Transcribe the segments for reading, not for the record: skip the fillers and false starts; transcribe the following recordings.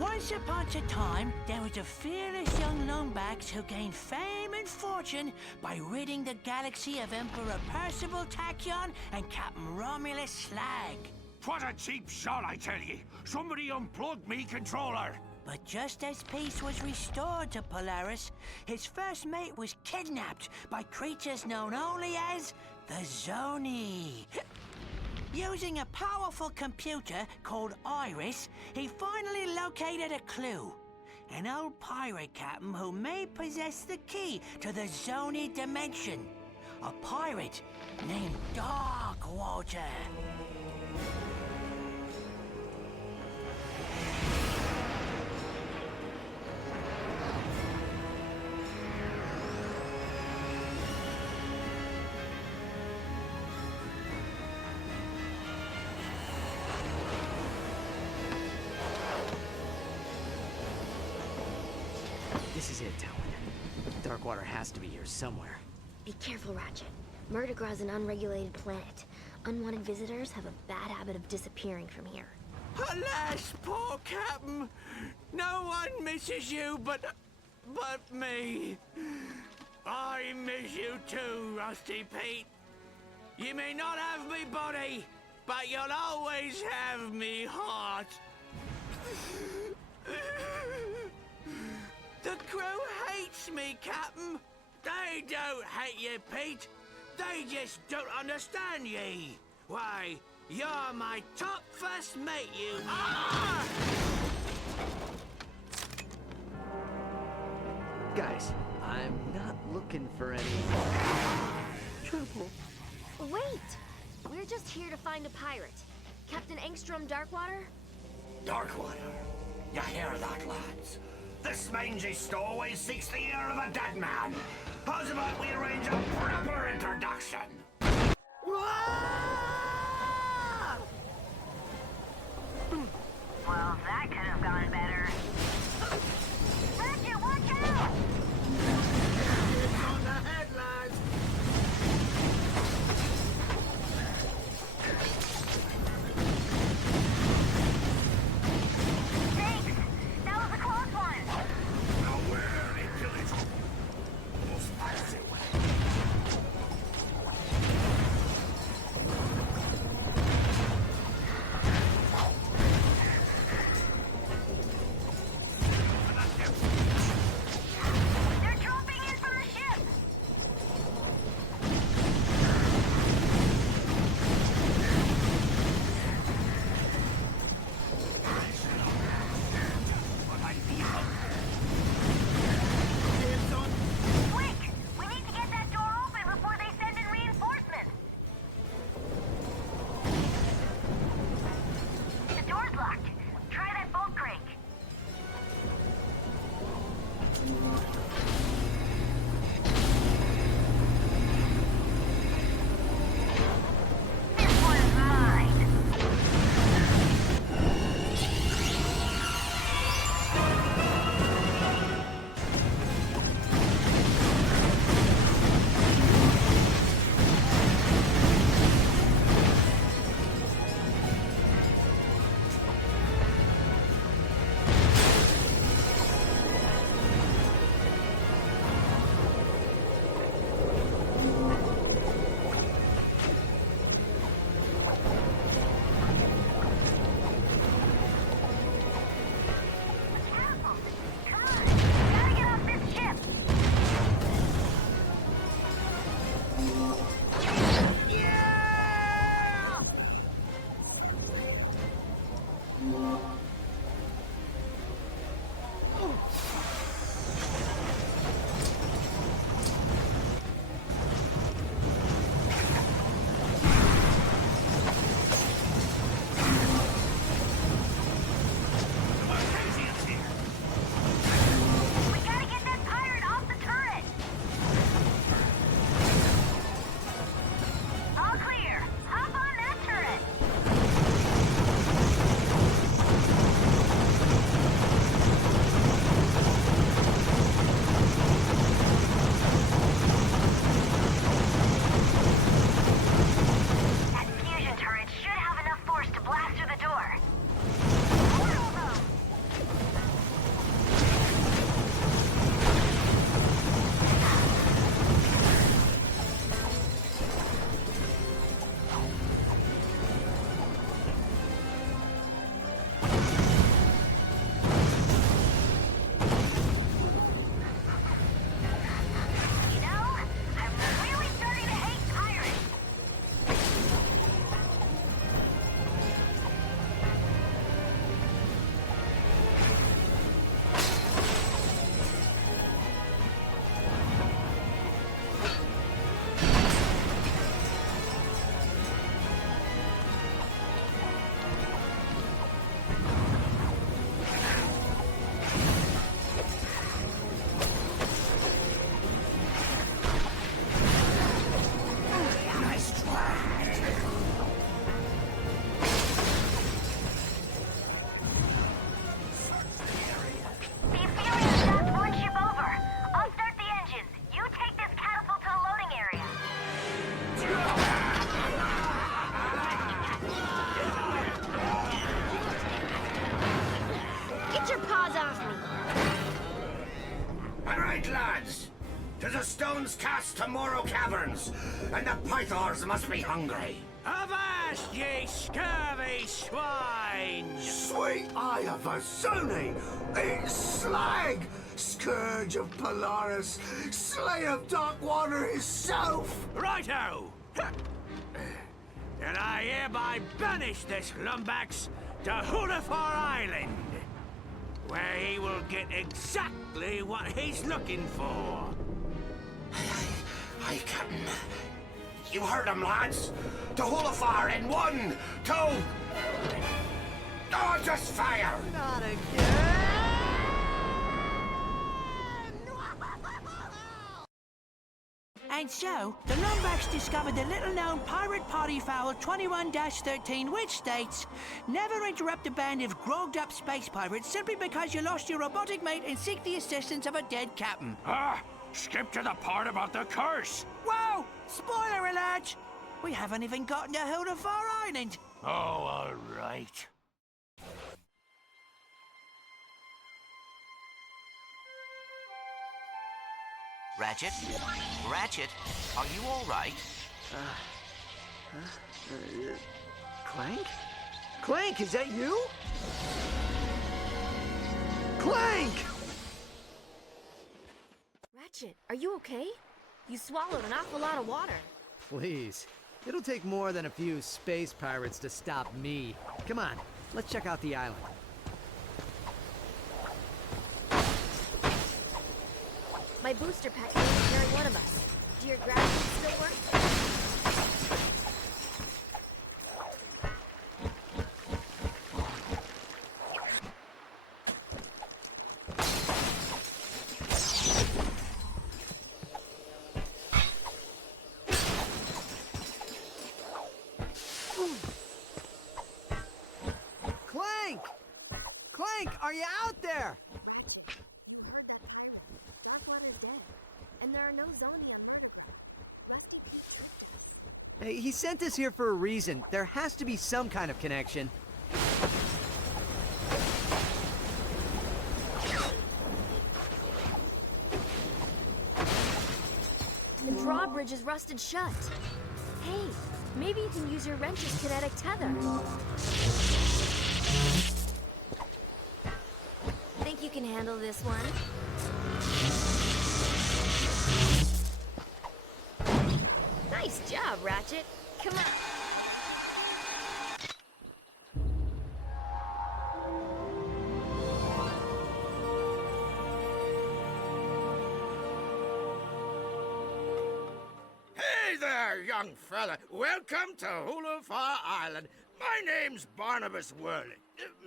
Once upon a time, there was a fearless young longbacks who gained fame and fortune by ridding the galaxy of Emperor Percival Tachyon and Captain Romulus Slag. What a cheap shot, I tell ye! Somebody unplugged me controller! But just as peace was restored to Polaris, his first mate was kidnapped by creatures known only as the Zoni. Using a powerful computer called Iris, he finally located a clue. An old pirate captain who may possess the key to the Zoni dimension. A pirate named Darkwater. This is it, Talwyn. Darkwater has to be here somewhere. Be careful, Ratchet. Murdergra's an unregulated planet. Unwanted visitors have a bad habit of disappearing from here. Alas, poor Captain! No one misses you but me. I miss you too, Rusty Pete. You may not have me body, but you'll always have me heart. The crew hates me, Captain. They don't hate you, Pete. They just don't understand ye. Why, you're my top first mate, you are! Guys, I'm not looking for any trouble. Wait! We're just here to find a pirate. Captain Engstrom Darkwater? Darkwater. You hear that, lads? This mangy stowaway seeks the ear of a dead man. How's about we arrange a proper introduction? Well, that could have gone better. Ratchet, watch out! It's on the head, lads! Thanks! That was a close one! Nowhere until it's most fancy way. to Morro Caverns, and the Pythors must be hungry. Avast, ye scurvy swine! Sweet eye of a Zoni! It's Slag! Scourge of Polaris! Slay of Darkwater himself! Righto! And I hereby banish this lumbax to Hulafar Island, where he will get exactly what he's looking for. Aye, Captain. You heard him, lads. To Hulafar in 1, 2... Oh, just fire! Not again! And so, the Lombax discovered the little-known pirate party foul 21-13, which states, never interrupt a band of grogged-up space pirates simply because you lost your robotic mate and seek the assistance of a dead captain. Skip to the part about the curse. Whoa! Spoiler alert! We haven't even gotten to Hulafar Island. Oh, all right. Ratchet? Ratchet, are you all right? Clank? Clank, is that you? Clank! Ratchet, are you okay? You swallowed an awful lot of water. Please. It'll take more than a few space pirates to stop me. Come on, let's check out the island. My booster pack can only carry one of us. Do your gravity still work? Clank! Clank, are you out there? Is dead, and there are no Zoni on Rusty. Hey, he sent us here for a reason. There has to be some kind of connection. The drawbridge is rusted shut. Hey, maybe you can use your wrench's kinetic tether. Think you can handle this one? Nice job, Ratchet. Come on. Hey there, young fella. Welcome to Hulafar Island. My name's Barnabas Worley.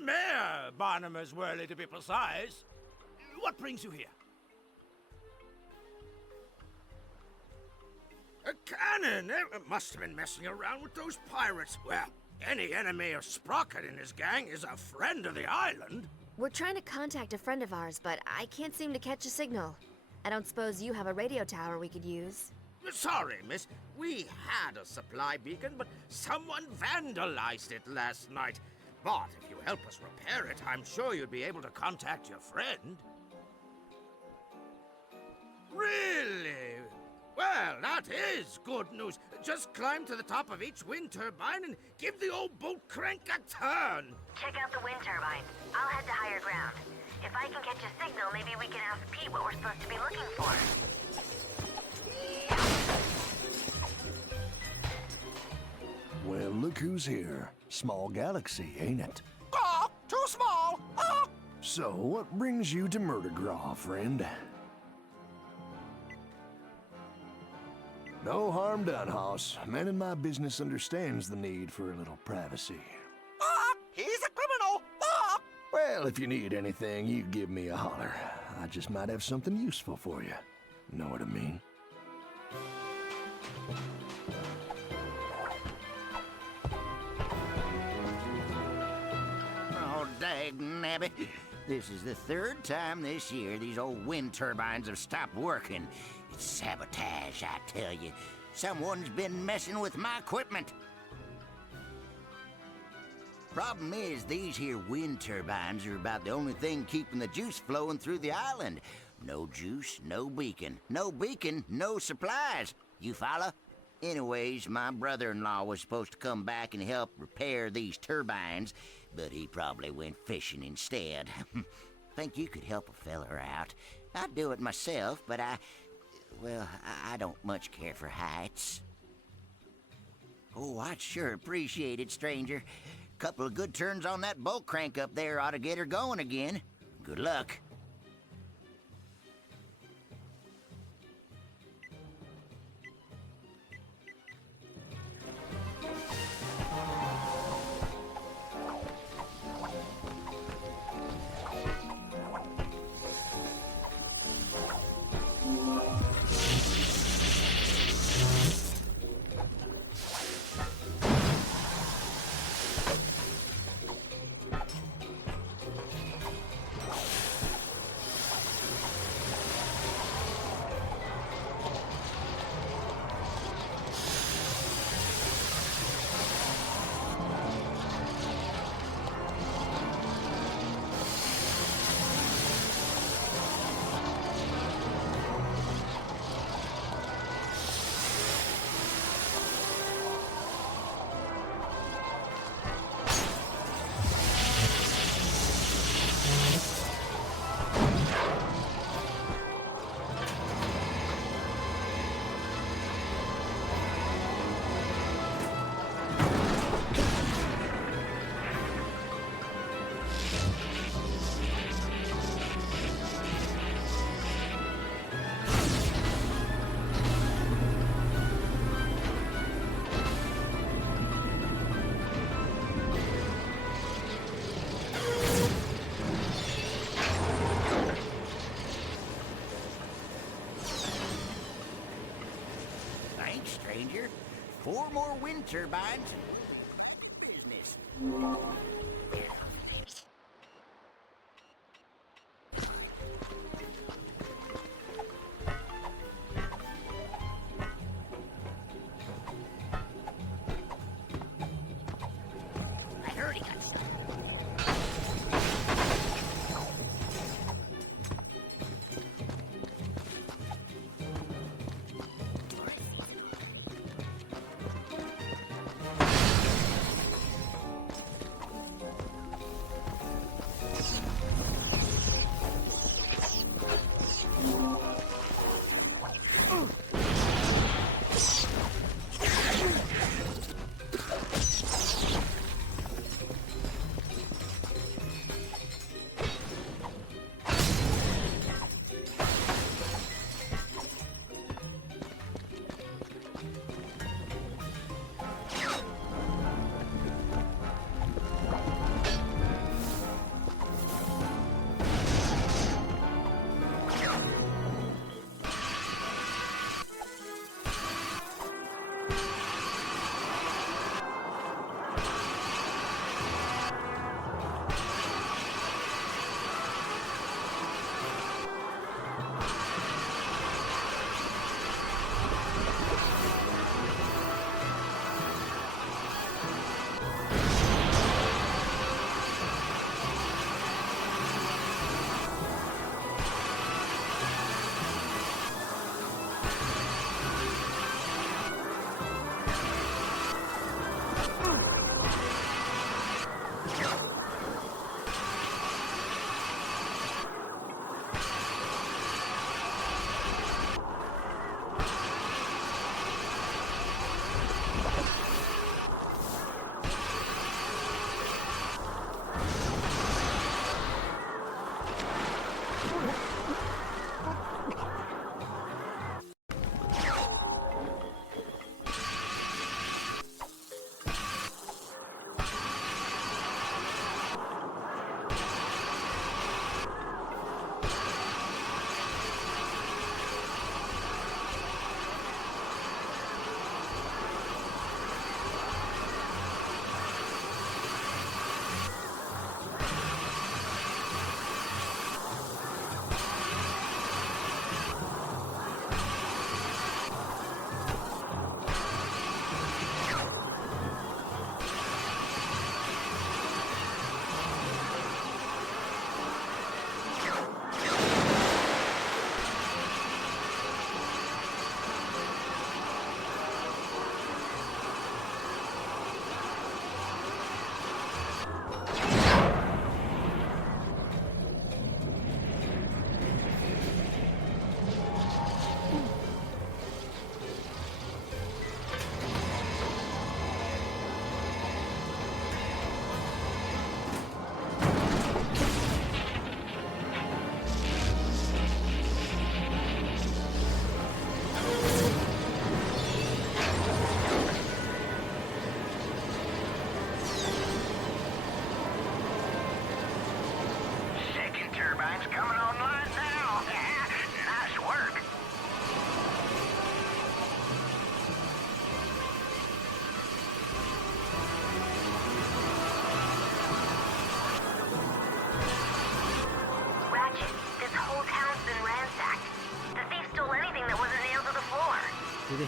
Mayor Barnabas Worley, to be precise. What brings you here? A cannon! It must have been messing around with those pirates. Well, any enemy of Sprocket and his gang is a friend of the island. We're trying to contact a friend of ours, but I can't seem to catch a signal. I don't suppose you have a radio tower we could use. Sorry, miss. We had a supply beacon, but someone vandalized it last night. But if you help us repair it, I'm sure you'd be able to contact your friend. Really? Well, that is good news. Just climb to the top of each wind turbine and give the old boat crank a turn. Check out the wind turbine. I'll head to higher ground. If I can catch a signal, maybe we can ask Pete what we're supposed to be looking for. Well, look who's here. Small galaxy, ain't it? Ah, too small! Ah! So, what brings you to Murdergraw, friend? No harm done, Hoss. Man in my business understands the need for a little privacy. Ah! He's a criminal! Ah! Well, if you need anything, you give me a holler. I just might have something useful for you. Know what I mean? Oh, dagnabbit. This is the third time this year these old wind turbines have stopped working. It's sabotage, I tell you. Someone's been messing with my equipment. Problem is, these here wind turbines are about the only thing keeping the juice flowing through the island. no juice, no beacon. No beacon, no supplies. You follow? Anyways, my brother-in-law was supposed to come back and help repair these turbines, but he probably went fishing instead. Think you could help a feller out? I'd do it myself, but I don't much care for heights. Oh, I'd sure appreciate it, stranger. Couple of good turns on that bolt crank up there ought to get her going again. Good luck. Stranger. 4 more wind turbines. Business. I heard he got some.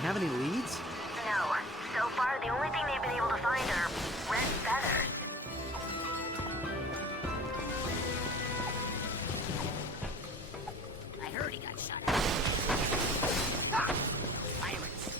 Have any leads? No. So far, the only thing they've been able to find are red feathers. I heard he got shot at. Ah! Pirates.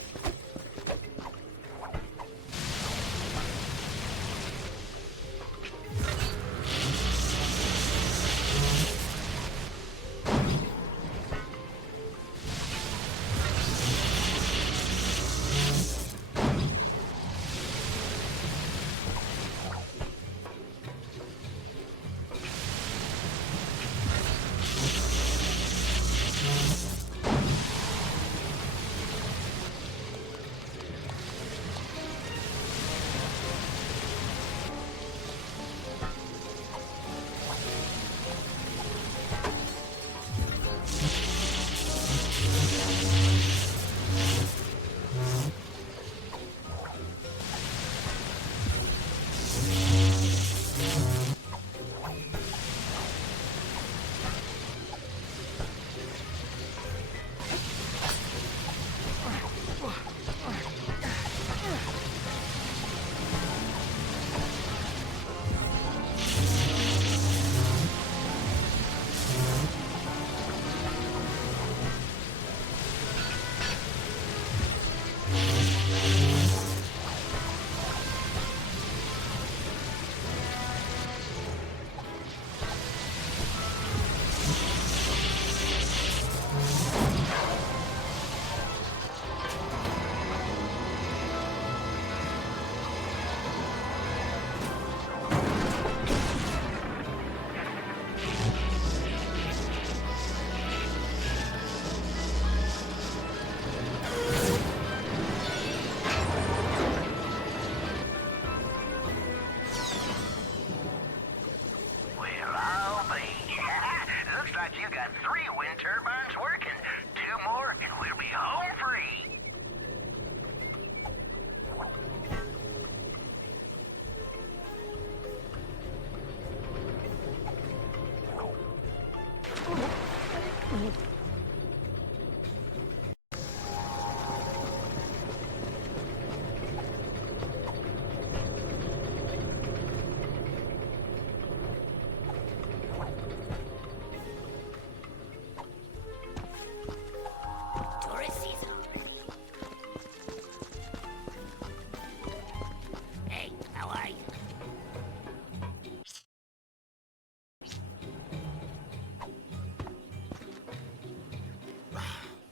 You got 3 wind turbines working. 2 more and we'll be home free.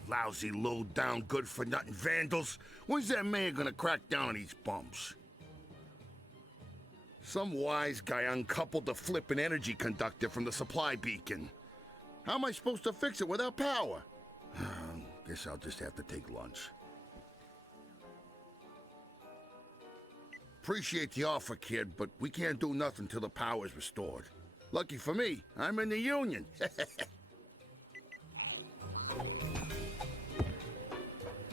Lousy, low-down, good-for-nothing vandals. When's that man gonna crack down on these bumps? Some wise guy uncoupled the flippin' energy conductor from the supply beacon. How am I supposed to fix it without power? Guess I'll just have to take lunch. Appreciate the offer, kid, but we can't do nothing till the power's restored. Lucky for me, I'm in the Union.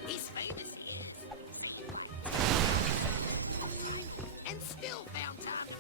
He's famous, he is. And still found Tommy.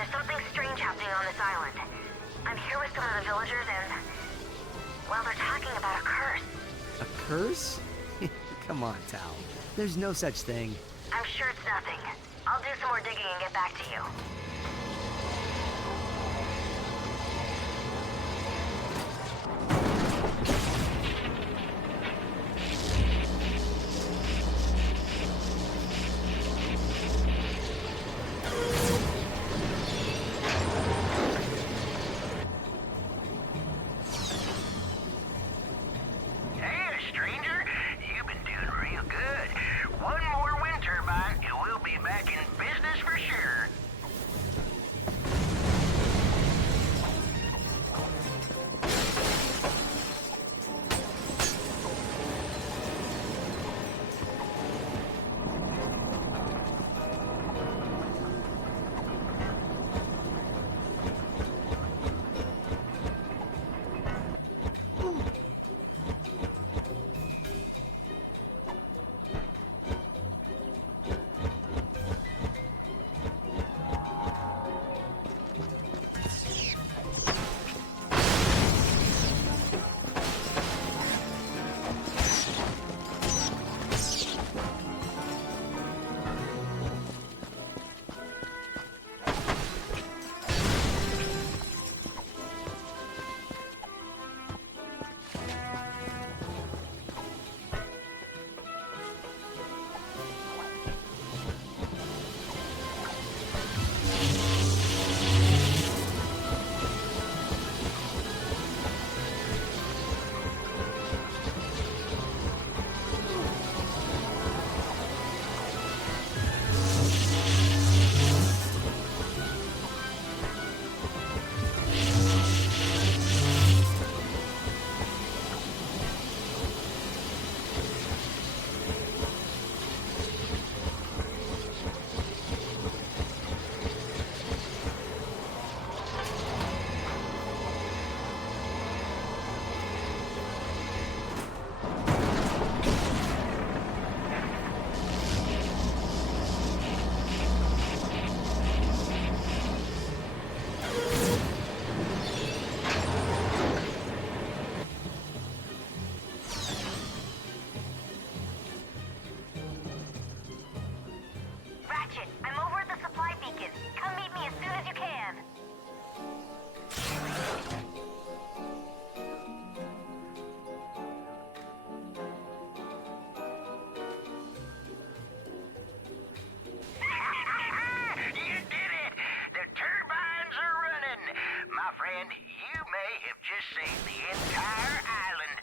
There's something strange happening on this island. I'm here with some of the villagers and... well, they're talking about a curse. A curse? Come on, Tal. There's no such thing. I'm sure it's nothing. I'll do some more digging and get back to you. Ratchet, I'm over at the supply beacon. Come meet me as soon as you can. You did it! The turbines are running! My friend, you may have just saved the entire island.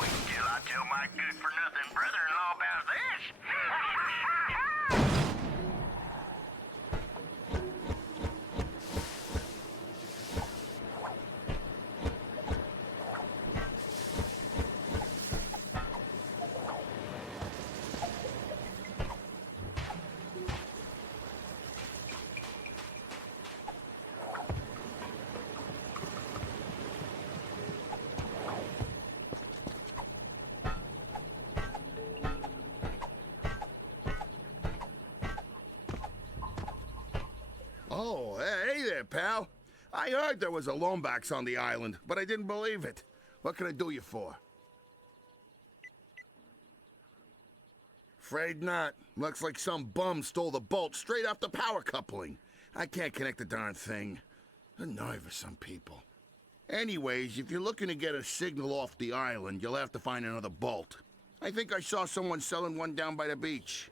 Wait till I tell my good-for-nothing brother-in-law about this! Oh, hey there, pal. I heard there was a Lombax on the island, but I didn't believe it. What can I do you for? Afraid not. Looks like some bum stole the bolt straight off the power coupling. I can't connect the darn thing. The nerve of some people. Anyways, if you're looking to get a signal off the island, you'll have to find another bolt. I think I saw someone selling one down by the beach.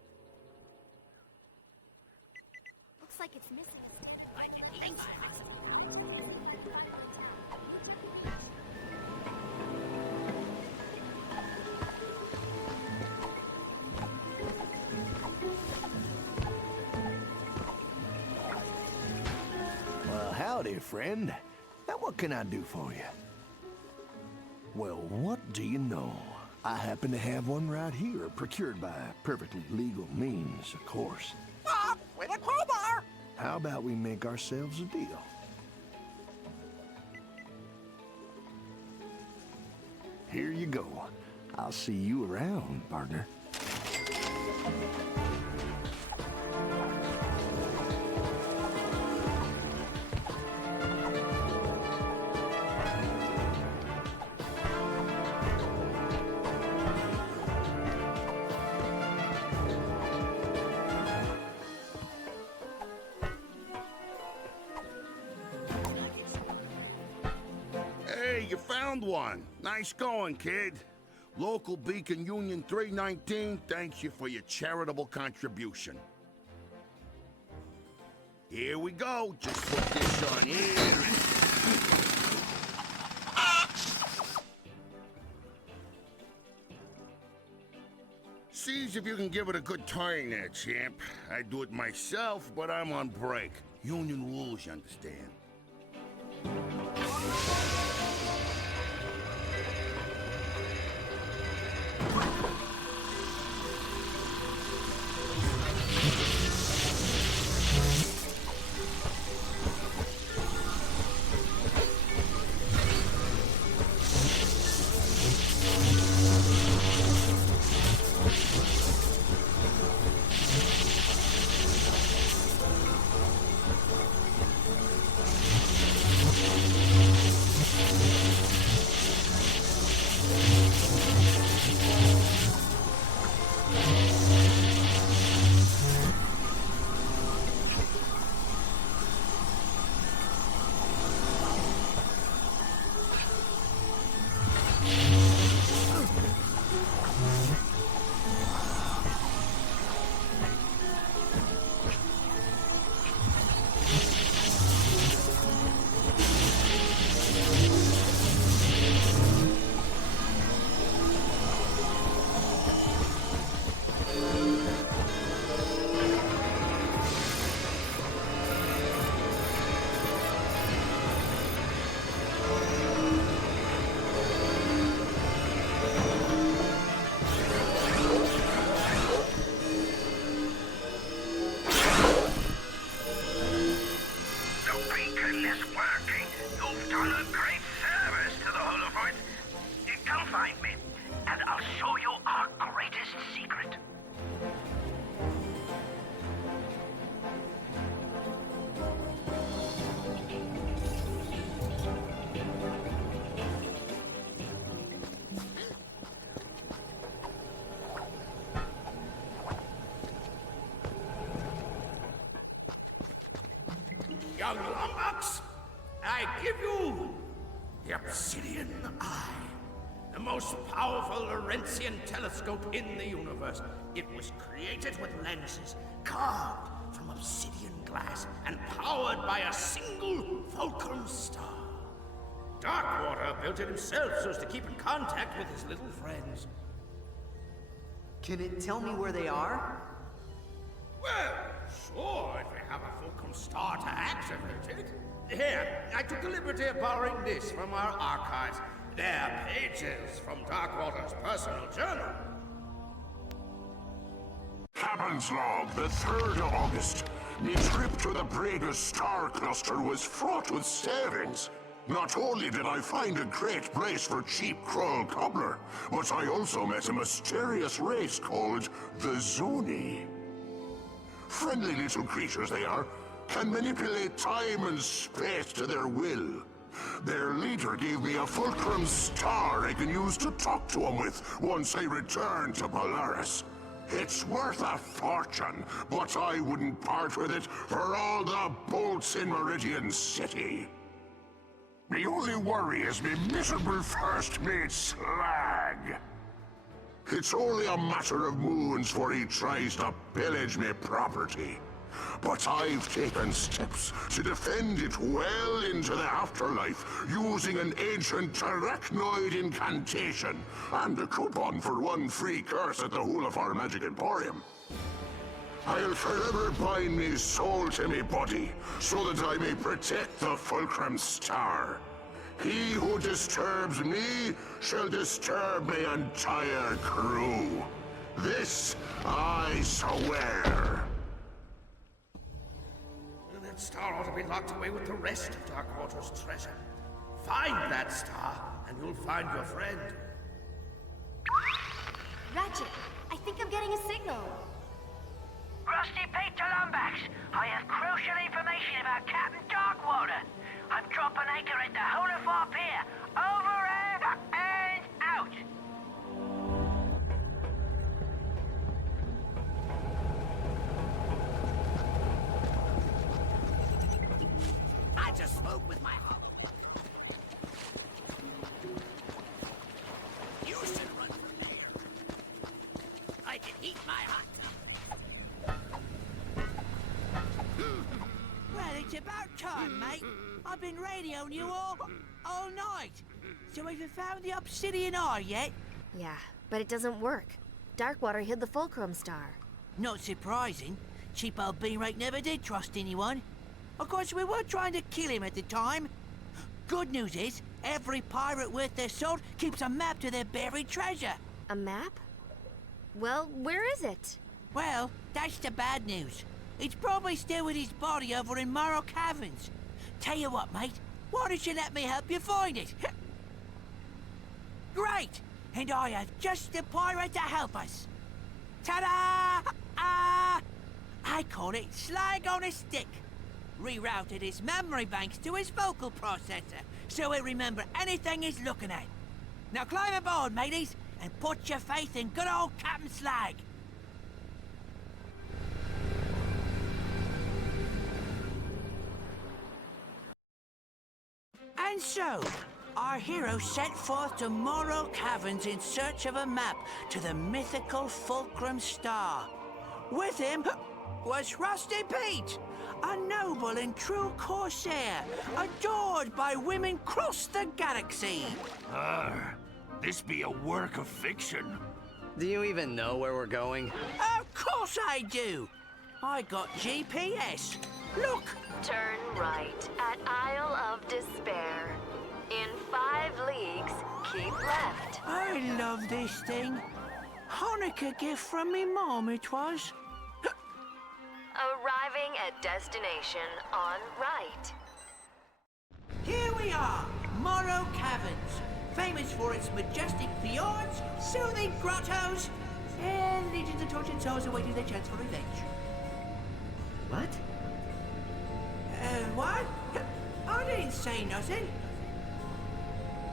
Looks like it's missing. Well, howdy, friend. Now, what can I do for you? Well, what do you know? I happen to have one right here, procured by perfectly legal means, of course. With a crowbar! How about we make ourselves a deal? Here you go. I'll see you around, partner. Found one. Nice going, kid. Local Beacon Union 319 thanks you for your charitable contribution. Here we go. Just put this on here and... Sees if you can give it a good turn there, champ. I'd do it myself, but I'm on break. Union rules, you understand. Young lummox, I give you the Obsidian Eye, the most powerful Laurentian telescope in the universe. It was created with lenses carved from obsidian glass and powered by a single fulcrum star. Darkwater built it himself so as to keep in contact with his little friends. Can it tell me where they are? Well, sure, if we have a fulcrum star to activate it. Here, I took the liberty of borrowing this from our archives. They're pages from Darkwater's personal journal. Captain's log, the 3rd of August. My trip to the Bragus star cluster was fraught with savings. Not only did I find a great place for cheap Krull cobbler, but I also met a mysterious race called the Zoni. Friendly little creatures they are, can manipulate time and space to their will. Their leader gave me a fulcrum star I can use to talk to him with once I return to Polaris. It's worth a fortune, but I wouldn't part with it for all the bolts in Meridian City. The only worry is me miserable first mate Slag. It's only a matter of moons before he tries to pillage me property. But I've taken steps to defend it well into the afterlife using an ancient arachnoid incantation and a coupon for 1 free curse at the Hulafar Magic Emporium. I'll forever bind me soul to me body so that I may protect the Fulcrum Star. He who disturbs me shall disturb my entire crew. This I swear. That star ought to be locked away with the rest of Darkwater's treasure. Find that star, and you'll find your friend. Ratchet, I think I'm getting a signal. Rusty Pete to Lumbax. I have crucial information about Captain Darkwater. I'm dropping anchor at the Hulafar Pier. Over and out. I just spoke with my heart. time, mate. I've been radioing you all night. So have you found the obsidian ore yet? Yeah, but it doesn't work. Darkwater hid the fulcrum star. Not surprising. Cheap old Beanrake never did trust anyone. Of course, we were trying to kill him at the time. Good news is, every pirate worth their salt keeps a map to their buried treasure. A map? Well, where is it? Well, that's the bad news. It's probably still with his body over in Morrow Caverns. Tell you what, mate, why don't you let me help you find it? Great! And I have just the pirate to help us. Ta-da! I call it slag on a stick. Rerouted his memory banks to his vocal processor, so he'll remember anything he's looking at. Now climb aboard, mateys, and put your faith in good old Captain Slag. And so, our hero set forth to Morrow Caverns in search of a map to the mythical Fulcrum Star. With him was Rusty Pete, a noble and true corsair, adored by women across the galaxy. This be a work of fiction. Do you even know where we're going? Of course I do. I got GPS. Look. Turn right at Isle of Despair. In 5 leagues, keep left. I love this thing. Hanukkah gift from me mom it was. Arriving at destination on right. Here we are, Morrow Caverns, famous for its majestic fjords, soothing grottos, and legions of tortured souls awaiting their chance for revenge. What? What? I didn't say nothing.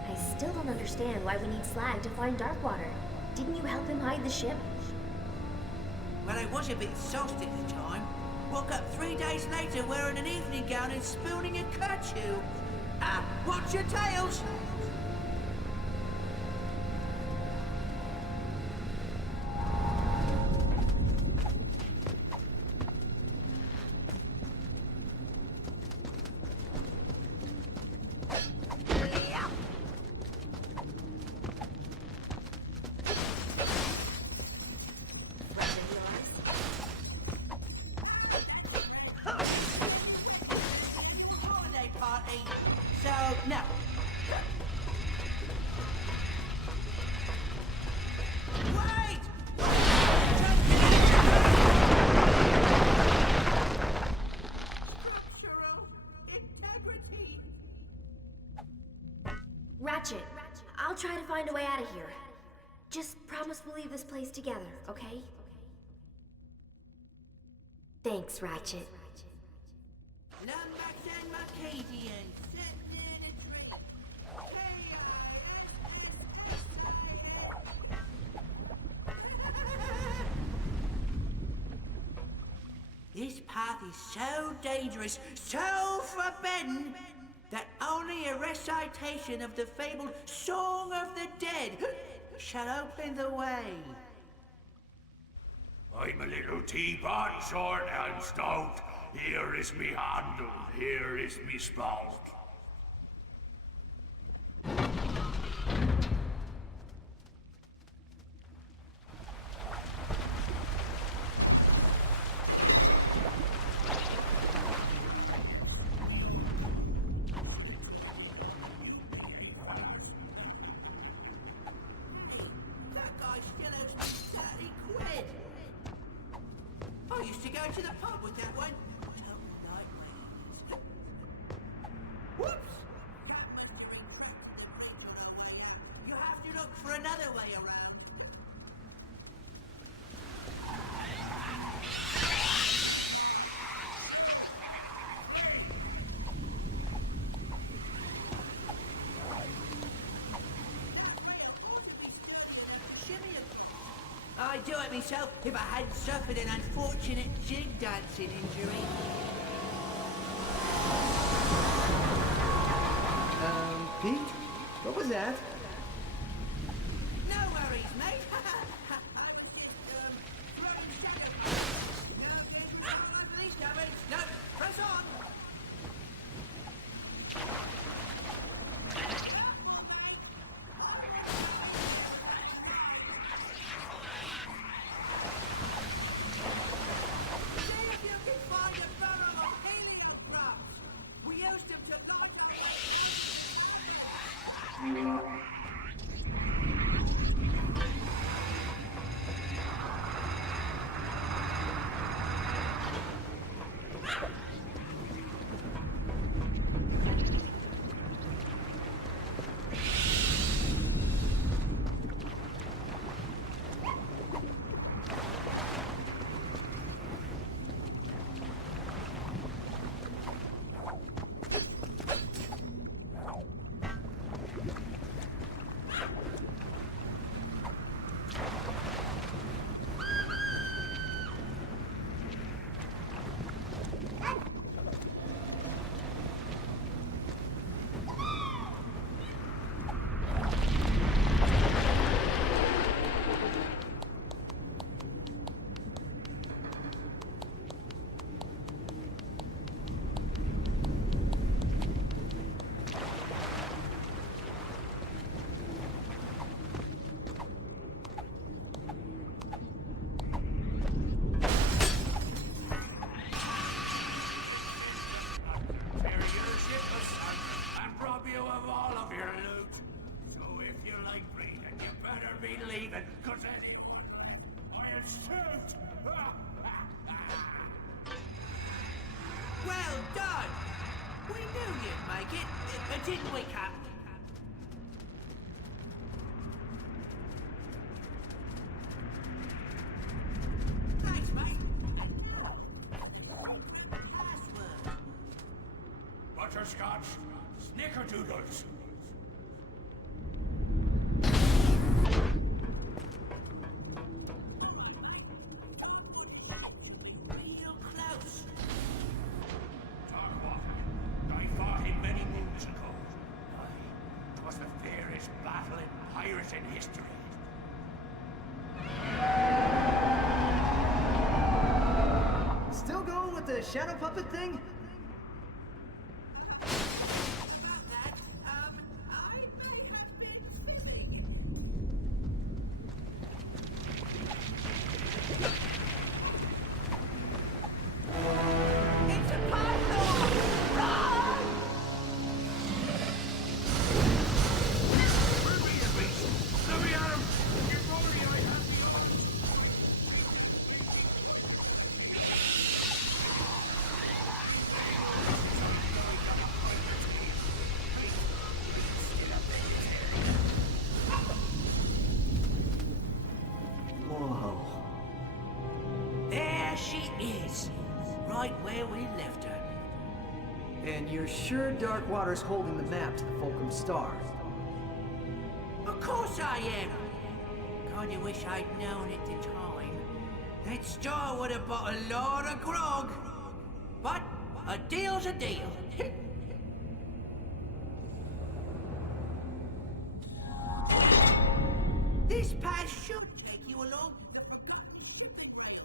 I still don't understand why we need Slag to find Darkwater. Didn't you help him hide the ship? Well, I was a bit sauced at the time. Woke up 3 days later wearing an evening gown and spooning a kerchief. Watch your tails! Ratchet, I'll try to find a way out of here. Just promise we'll leave this place together, okay? Thanks, Ratchet. Lumbax and Marcadians, sitting in a tree. This path is so dangerous, so forbidden, that only a recitation of the fabled Song of the Dead shall open the way. I'm a little teapot, short and stout. Here is me handle, here is me spout. I used to go to the pub with that one. Whoops! You have to look for another way around. I'd do it myself if I hadn't suffered an unfortunate jig dancing injury. Pete? What was that? No worries, mate. I'm just, throwing shadows. No, press on! Well done! We knew you'd make it, didn't we, Cap? Thanks, mate. Password. Butterscotch, snickerdoodles. Real close. Darkwater, I fought him many moons ago. Aye, 'twas the fairest battle in pirates in history. Still going with the shadow puppet thing? About that, I may have been silly. It's a python! Run! Let me at him! You're already I have the Whoa. There she is, right where we left her. And you're sure Darkwater's holding the map to the Fulcrum Star? Of course I am. Kinda wish I'd known at the time. That star would have bought a lot of grog. But a deal's a deal. This path should take you along the forgotten shipping route.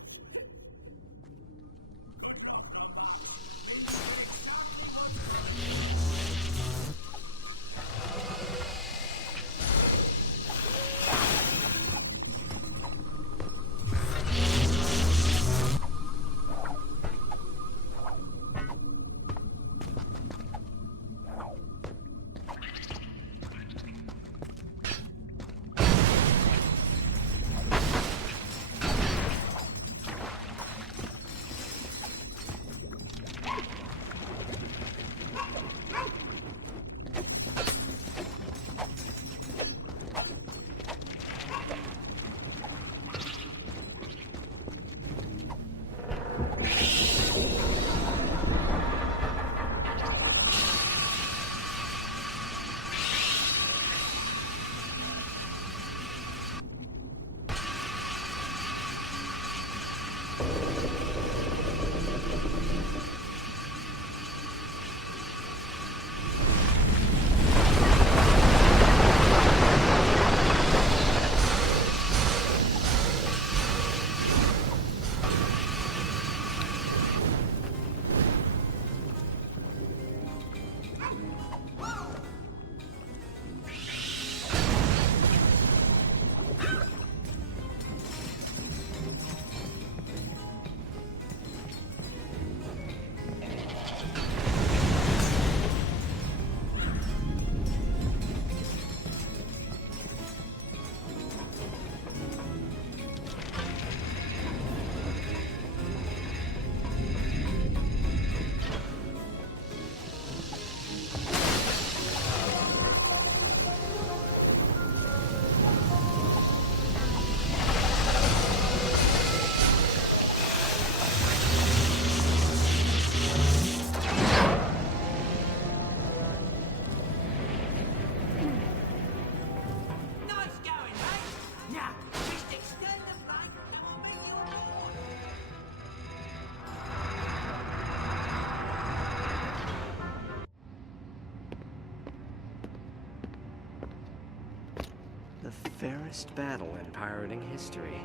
Fairest battle in pirating history.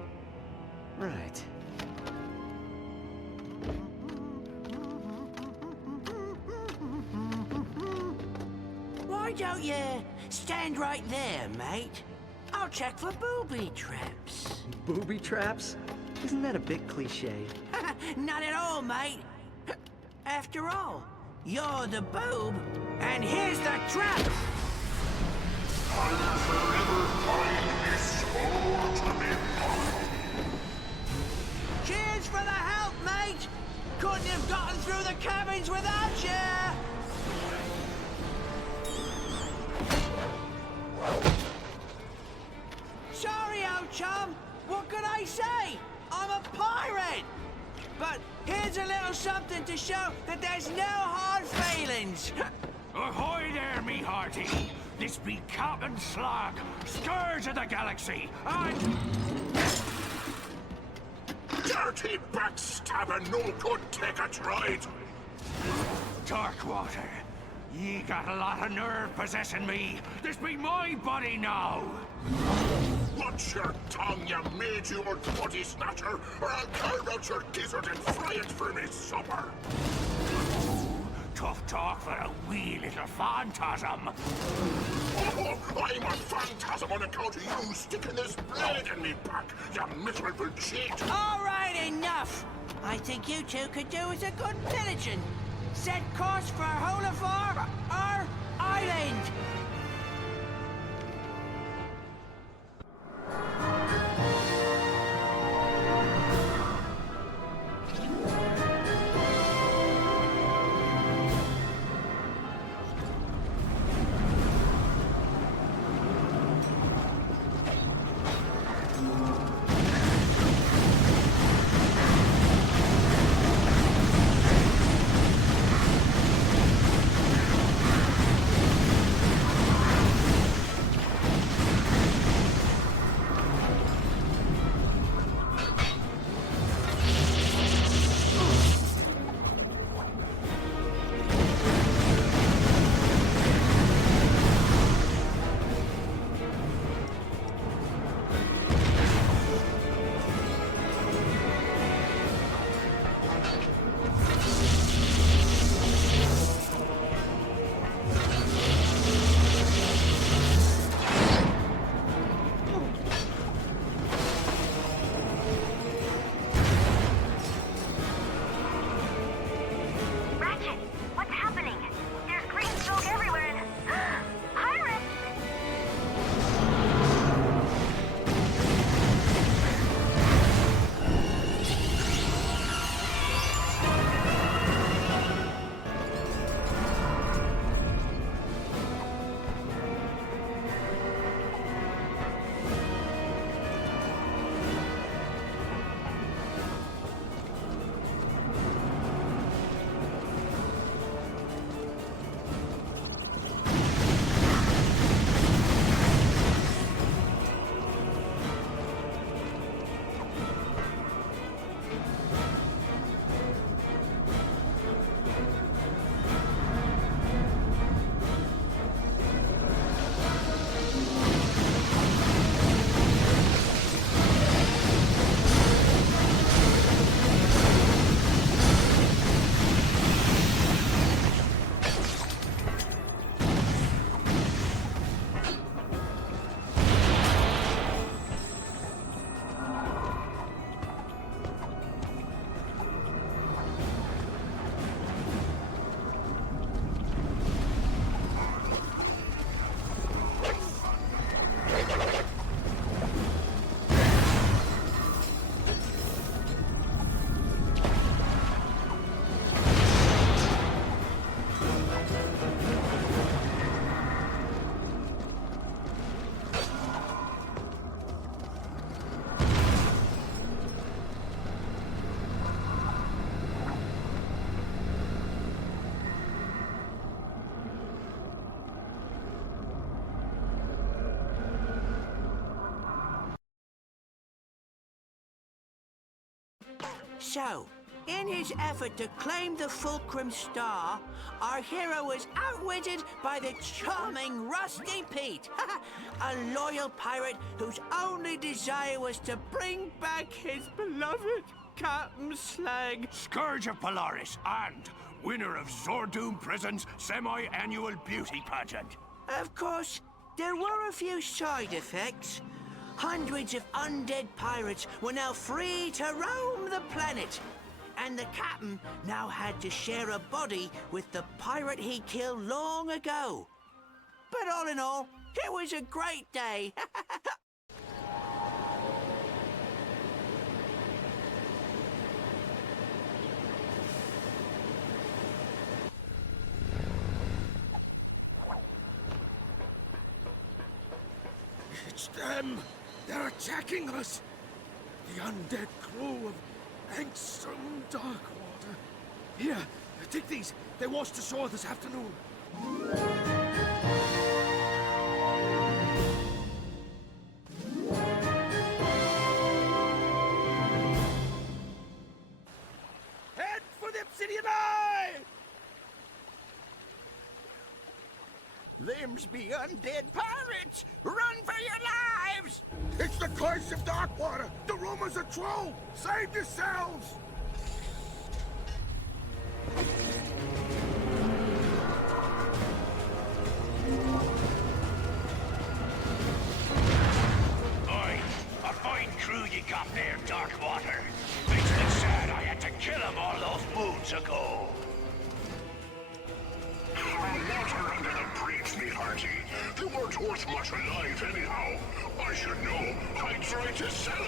Right. Why don't you stand right there, mate? I'll check for booby traps. Booby traps? Isn't that a bit cliche? Not at all, mate. After all, you're the boob, and here's the trap! I'll forever find this ultimate bottle. Cheers for the help, mate! Couldn't have gotten through the cabins without you! Sorry, old chum. What could I say? I'm a pirate! But here's a little something to show that there's no hard feelings. Ahoy there, me hearty! This be Captain Slag, Scourge of the Galaxy, and... Dirty backstabber, no good take a ride. Darkwater, ye got a lot of nerve possessing me. This be my body now. Watch your tongue, you made-humored body snatcher, or I'll carve out your gizzard and fry it for me supper. Tough talk for a wee little phantasm. Oh, I'm a phantasm on account of you sticking this blade in me back, you miserable cheat. All right, enough. I think you two could do with a good pillaging. Set course for Holafar, our island. So, In his effort to claim the Fulcrum Star, our hero was outwitted by the charming Rusty Pete, a loyal pirate whose only desire was to bring back his beloved Captain Slag. Scourge of Polaris and winner of Zordoom Prison's semi-annual beauty pageant. Of course, there were a few side effects. Hundreds of undead pirates were now free to roam the planet. And the captain now had to share a body with the pirate he killed long ago. But all in all, it was a great day. It's them! They're attacking us! The undead crew of Angstrom Darkwater. Here, take these. They washed ashore this afternoon. Head for the Obsidian Eye! Them's be undead pirates! Run for your lives! It's the curse of Darkwater! The rumors are true! Save yourselves! Oi, a fine crew you got there, Darkwater. Makes me sad I had to kill them all those moons ago. Water under the bridge, me hearty. They weren't worth much alive anyhow. I should know. I'd try to sell them.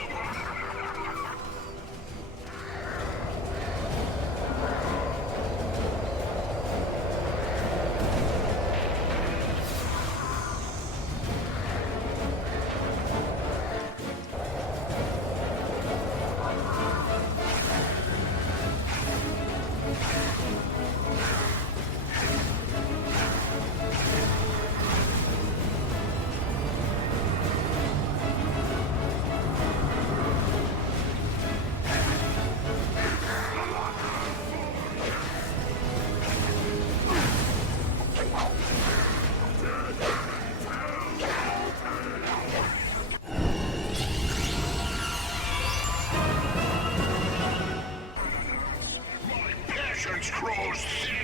Grows thin.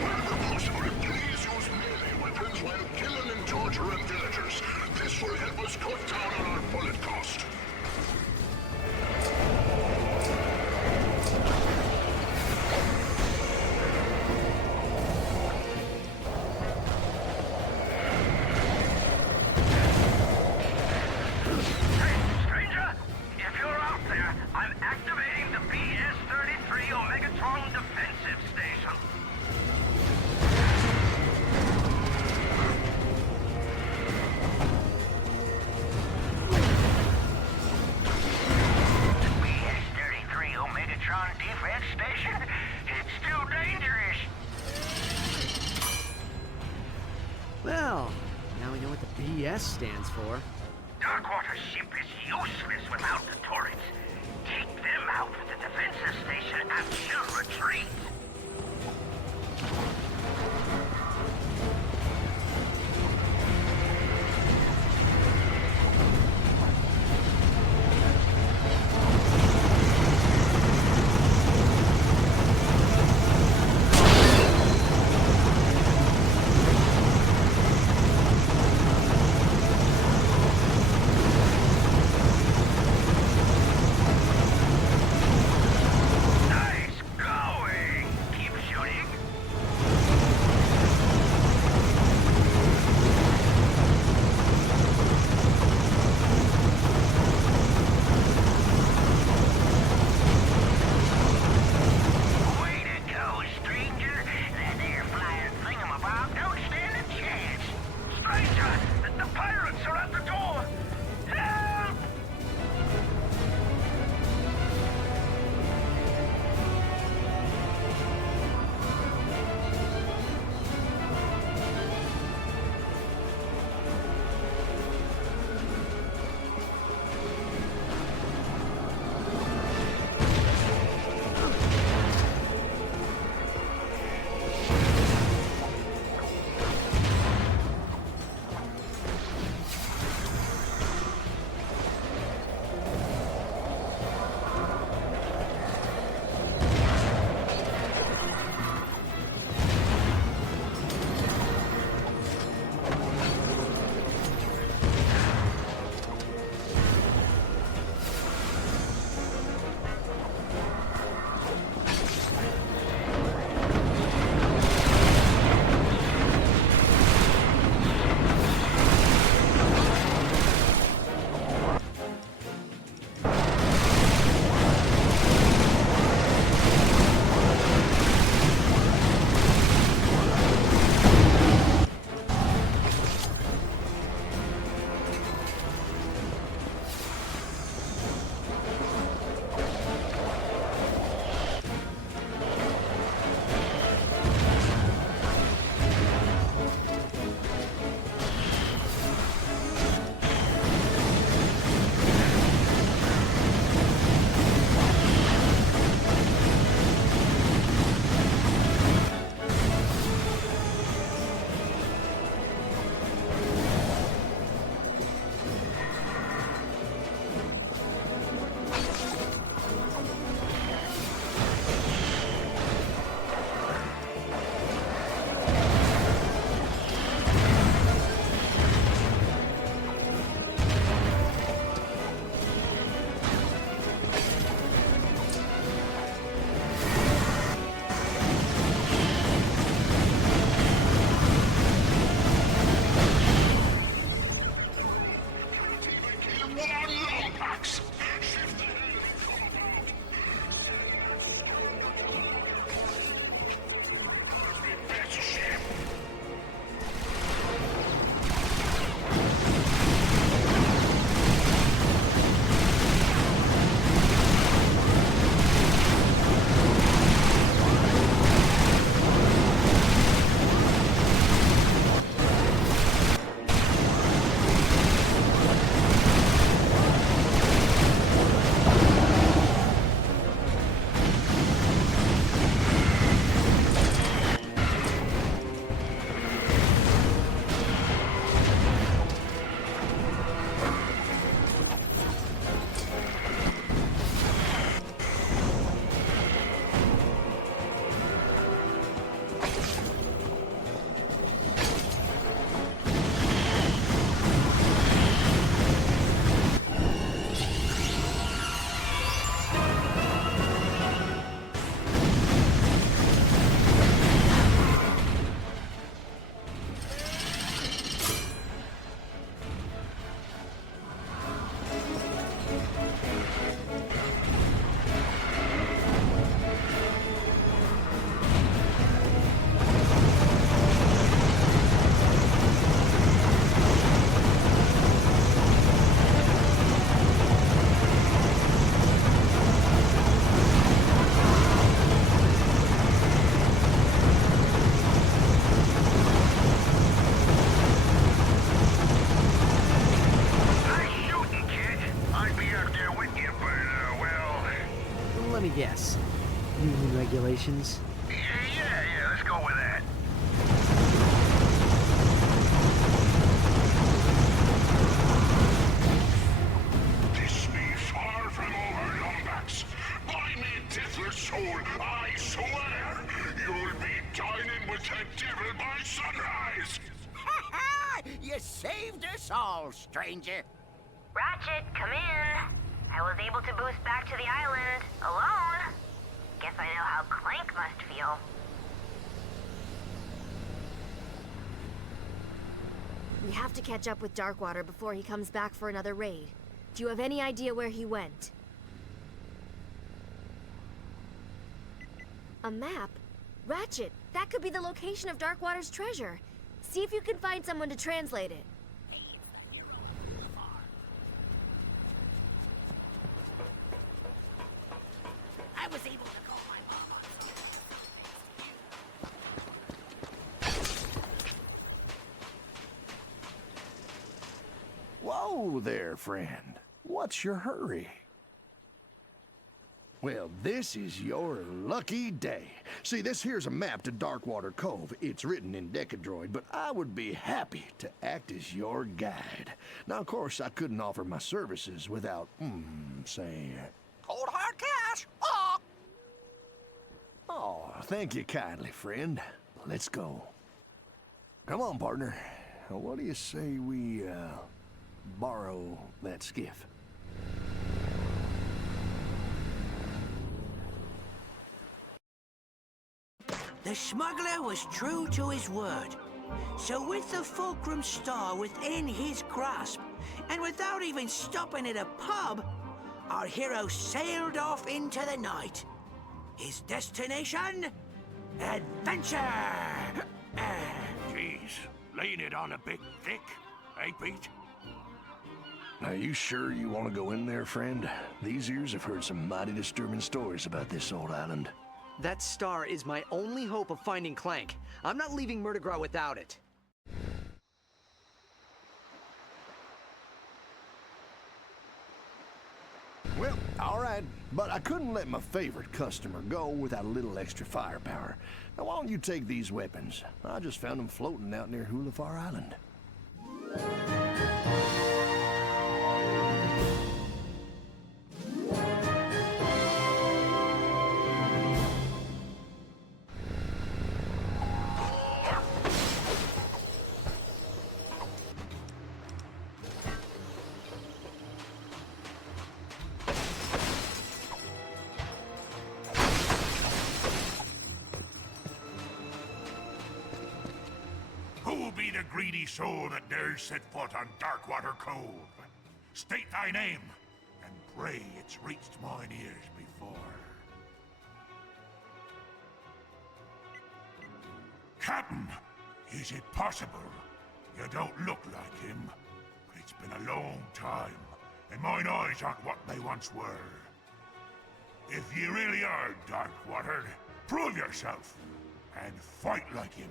Where the possible, please use melee weapons while killing and torturing villagers. This will help us cut down on our bullet cost. Well, now we know what the BS stands for. Darkwater ship is useless without the turrets. Take them out with the defensive station and she'll retreat. Nice going! regulations? Yeah, let's go with that. This be far from over, Lombax. By me Tiddler's soul, I swear, you'll be dining with the devil by sunrise! You saved us all, stranger. Ratchet, come in. I was able to boost back to the island alone. Guess I know how Clank must feel. We have to catch up with Darkwater before he comes back for another raid. Do you have any idea where he went? A map? Ratchet, that could be the location of Darkwater's treasure. See if you can find someone to translate it. I was able to call my mama. Whoa there, friend. What's your hurry? Well, this is your lucky day. See, this here's a map to Darkwater Cove. It's written in Decadroid, but I would be happy to act as your guide. Now, of course, I couldn't offer my services without, say... Cold hard cash! Oh, thank you kindly, friend. Let's go. Come on, partner. What do you say we, borrow that skiff? The smuggler was true to his word. So with the Fulcrum Star within his grasp, and without even stopping at a pub, our hero sailed off into the night. His destination? Adventure! Jeez, laying it on a bit thick, eh, Pete? Are you sure you want to go in there, friend? These ears have heard some mighty disturbing stories about this old island. That star is my only hope of finding Clank. I'm not leaving Murdergraw without it. Well, all right, but I couldn't let my favorite customer go without a little extra firepower. Now, why don't you take these weapons? I just found them floating out near Hulafar Island. Who'll be the greedy soul that dares set foot on Darkwater Cove? State thy name, and pray it's reached mine ears before. Captain, is it possible? You don't look like him, but it's been a long time, and mine eyes aren't what they once were. If you really are Darkwater, prove yourself, and fight like him.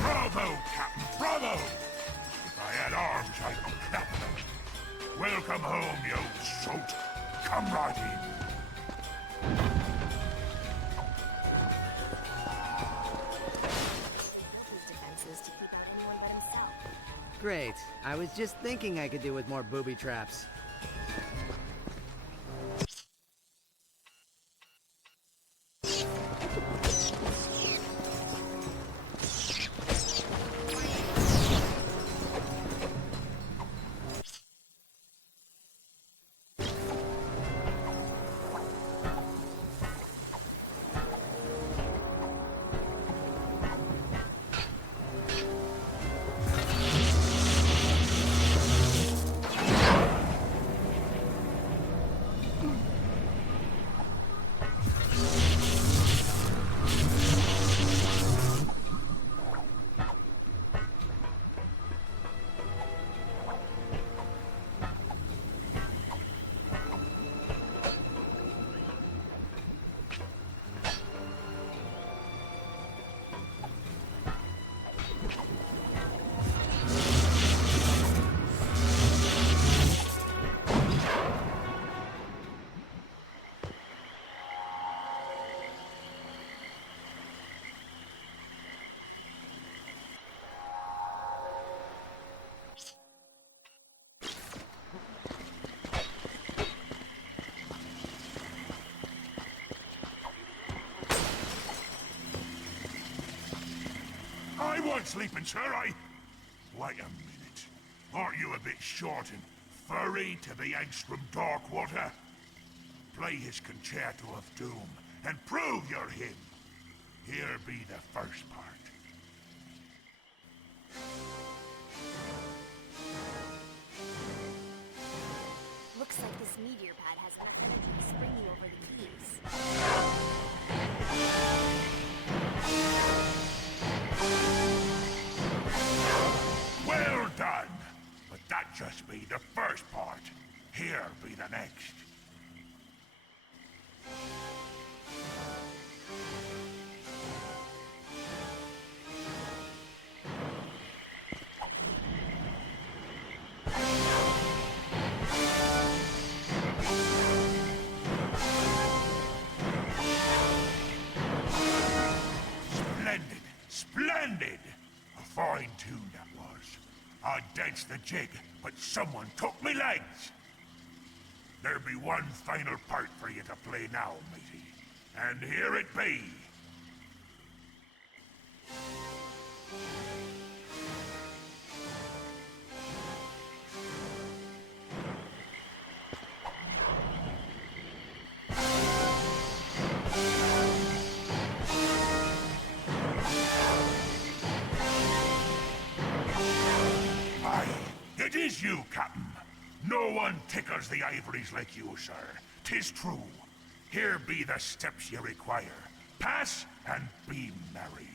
Bravo, Captain, bravo! If I had arms, I could clap them. Welcome home, you old salt. Come right in. Great. I was just thinking I could do with more booby traps. on sleeping, sir. Wait a minute. Aren't you a bit short and furry to be angst from Darkwater? Play his concerto of doom and prove you're him. Here be the first part. Looks like this meteor pad has enough energy to spring you over the keys. Well done! But that just be the first part. Here be the next. Splendid! A fine tune that was. I danced the jig, but someone took me legs. There be one final part for you to play now, matey. And here it be. It is you, Captain. No one tickles the ivories like you, sir. 'Tis true. Here be the steps you require. Pass and be merry.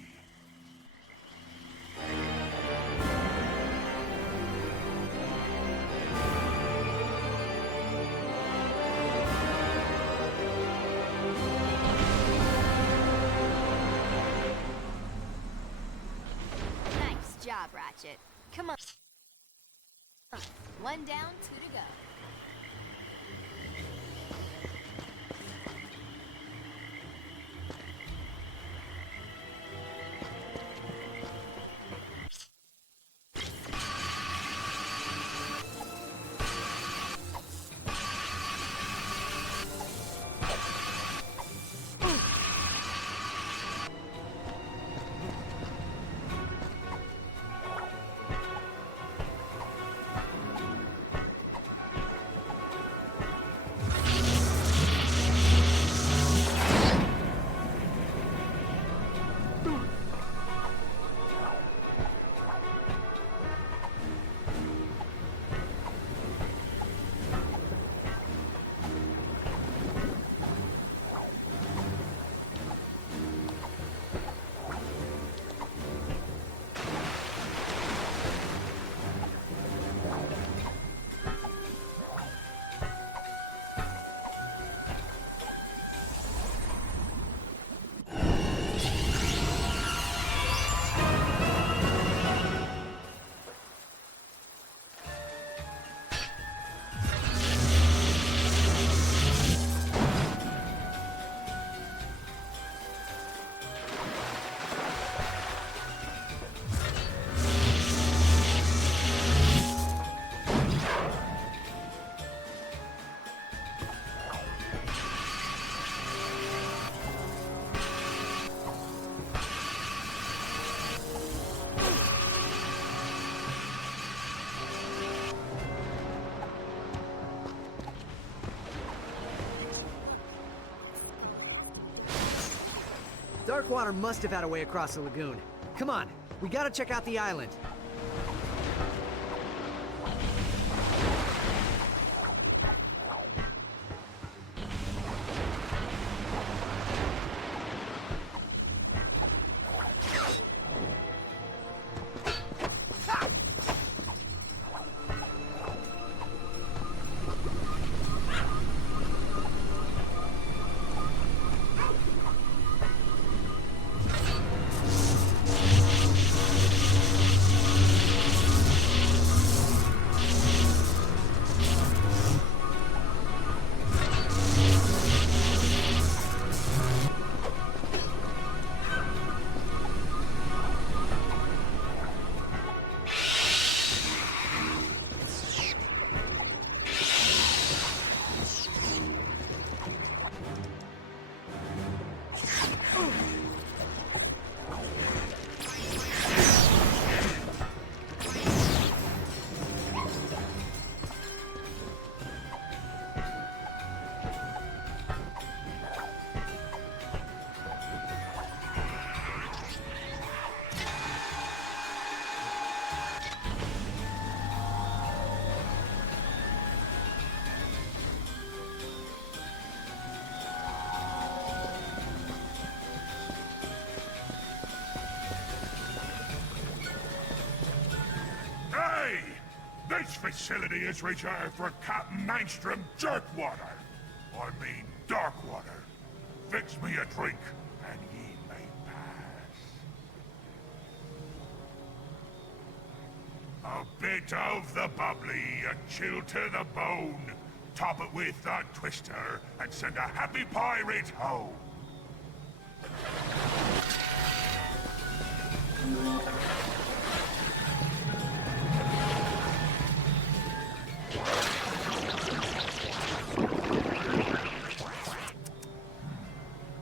Nice job, Ratchet. Come on. One down, two to go. Darkwater must have had a way across the lagoon. Come on, we gotta check out the island. This facility is reserved for Captain Mainstream Jerkwater. I mean Darkwater. Fix me a drink, and ye may pass. A bit of the bubbly, a chill to the bone. Top it with a twister, and send a happy pirate home.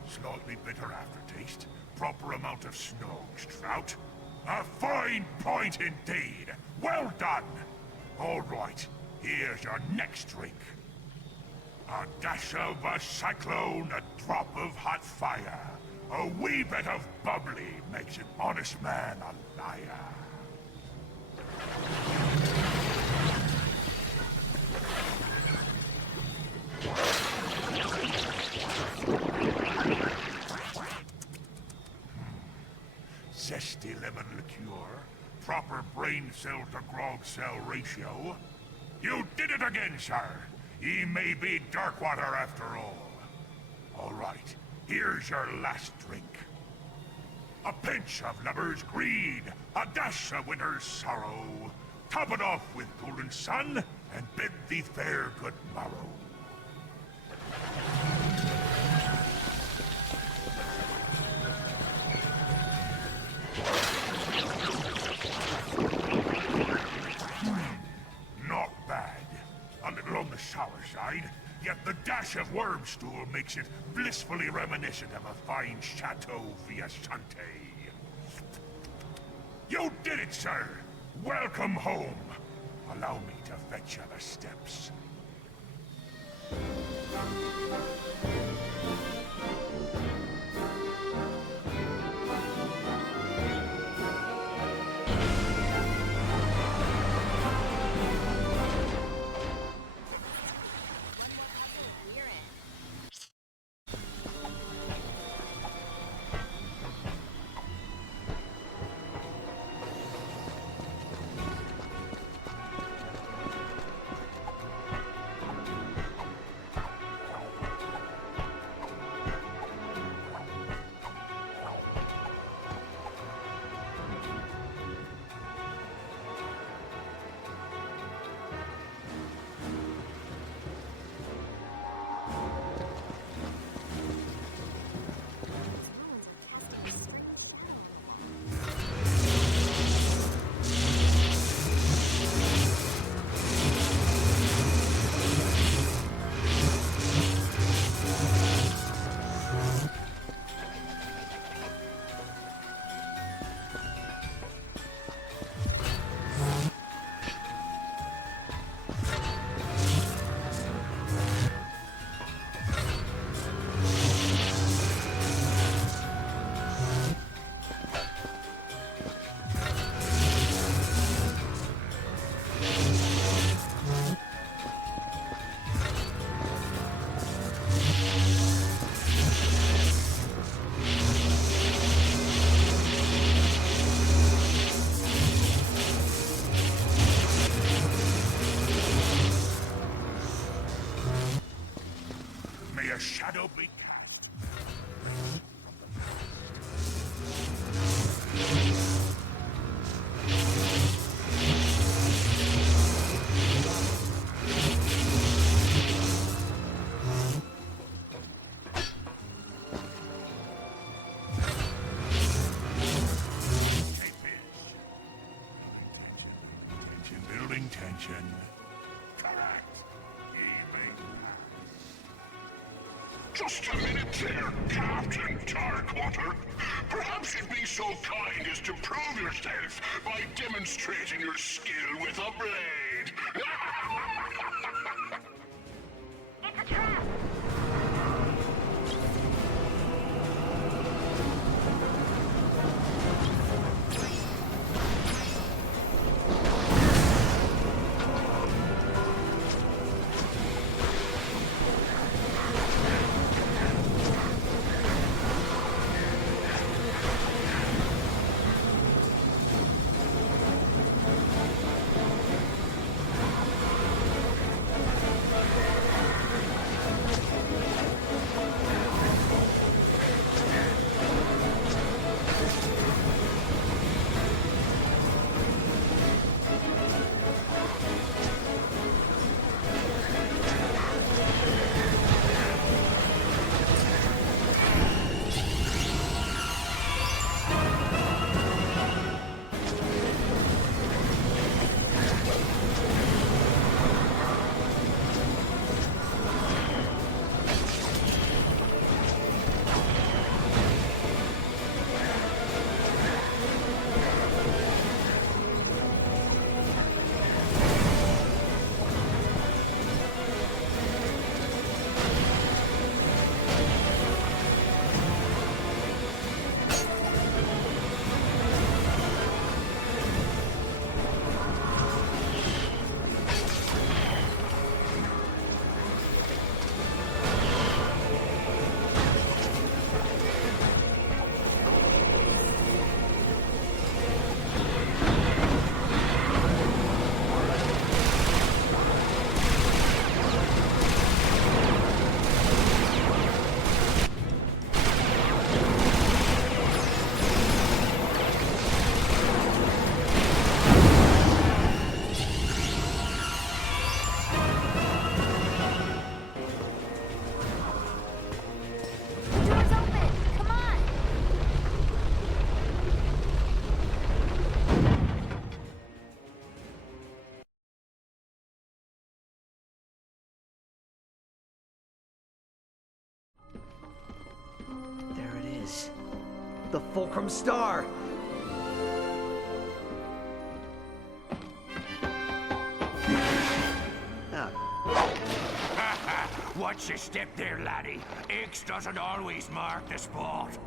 Slightly bitter aftertaste, proper amount of Snows trout. A fine point indeed. Well done. All right, here's your next drink. A dash of a cyclone, a drop of hot fire. A wee bit of bubbly makes an honest man a liar. Zesty lemon liqueur, proper brain cell to grog cell ratio. You did it again, sir. Ye may be Darkwater after all. All right, here's your last drink. A pinch of lover's greed, a dash of winter's sorrow. Top it off with golden sun, and bid thee fair good morrow. Not bad. A little on the sour side, yet the dash of wormstool makes it blissfully reminiscent of a fine Chateau Viasante. You did it, sir! Welcome home! Allow me to fetch you the steps. Shadow be cast. Tension, building tension. Correct. Just a minute there, Captain Darkwater. Perhaps you'd be so kind as to prove yourself by demonstrating your skill with a blade. It's a trap! is. The Fulcrum Star! Watch your step there, laddie. X doesn't always mark the spot.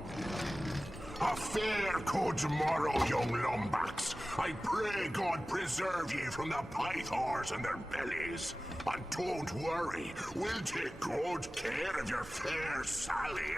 A fair good tomorrow, young lumbax. I pray God preserve ye from the pythors and their bellies. And don't worry, we'll take good care of your fair Sally.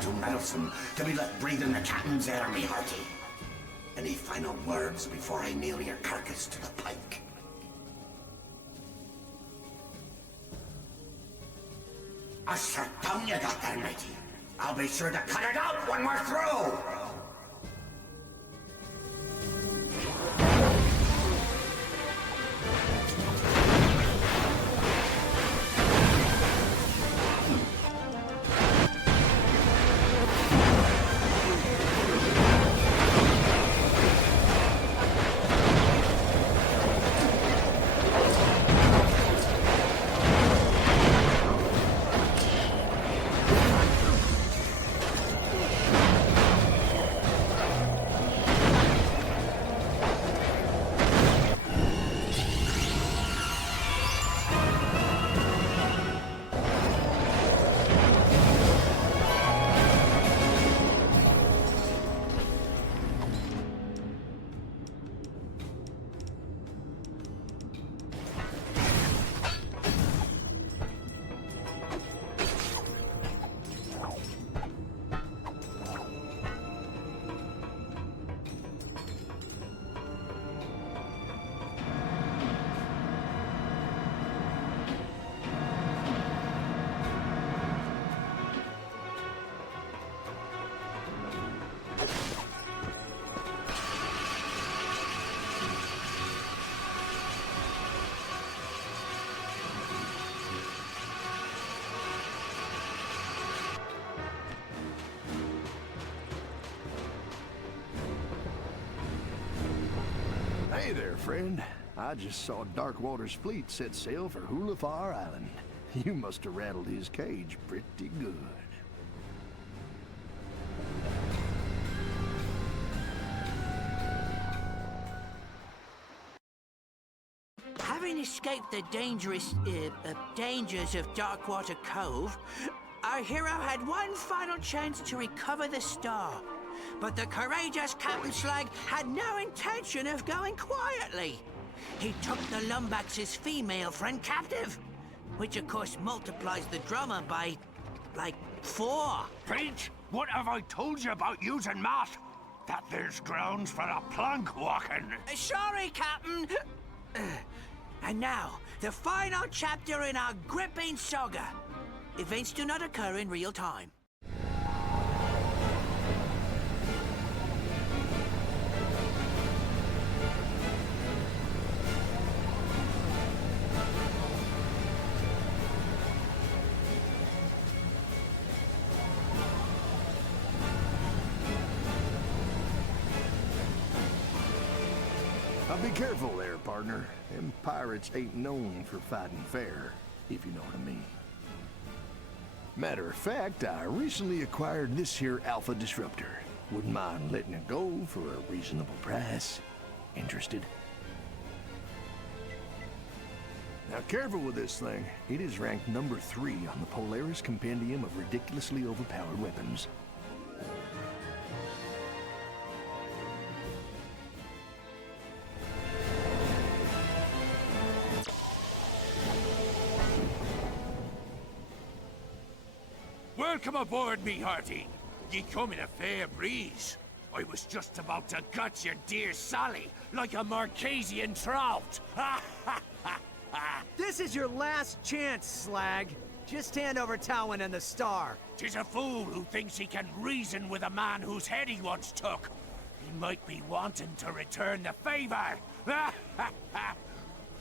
too meddlesome to be left breathing the captain's air, me hearty. Any final words before I nail your carcass to the pike? A short tongue you got there, matey. I'll be sure to cut it out when we're through! Hey there, friend. I just saw Darkwater's fleet set sail for Hulafar Island. You must have rattled his cage pretty good. Having escaped the dangers of Darkwater Cove, our hero had one final chance to recover the star. But the courageous Captain Slag had no intention of going quietly. He took the Lumbax's female friend captive, which of course multiplies the drummer by, like, 4. Pete, what have I told you about using math? That there's grounds for a plank walking. Sorry, Captain. And now, the final chapter in our gripping saga. Events do not occur in real time. Be careful there, partner. Them pirates ain't known for fighting fair, if you know what I mean. Matter of fact, I recently acquired this here Alpha Disruptor. Wouldn't mind letting it go for a reasonable price. Interested? Now careful with this thing. It is ranked number 3 on the Polaris Compendium of ridiculously overpowered weapons. Welcome aboard, me hearty. Ye come in a fair breeze. I was just about to gut your dear Sally like a Marquesian trout. This is your last chance, Slag. Just hand over Talwyn and the star. 'Tis a fool who thinks he can reason with a man whose head he once took. He might be wanting to return the favor.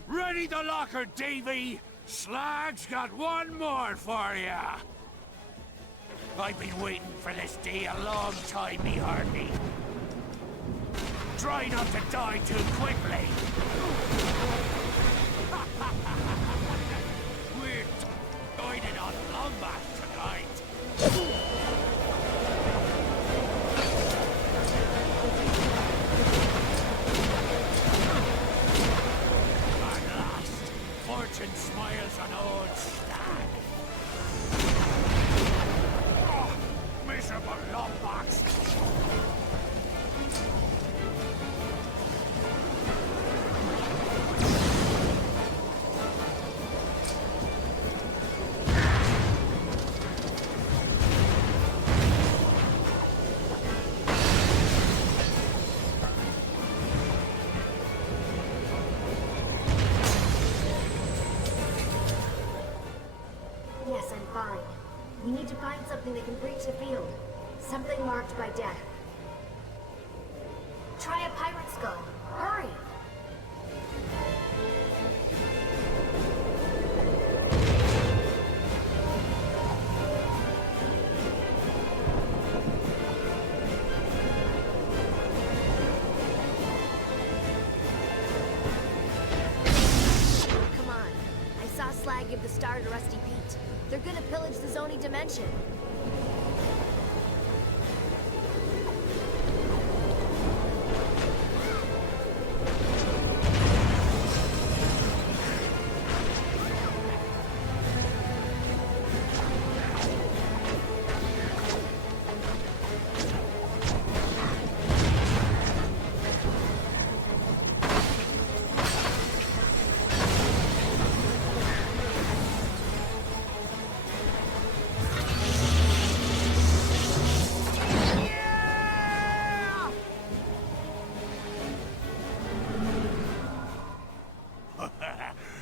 Ready the locker, Davy. Slag's got one more for ya. I've been waiting for this day a long time, me hearty. Try not to die too quickly. We're dining on Lombax tonight. At last, fortune smiles on old Stag. Miserable Lombax! We need to find something that can breach the field. Something marked by death. Try a pirate skull. Hurry! Come on. I saw Slag give the star to Rusty Pete. They're gonna pillage the Zoni dimension.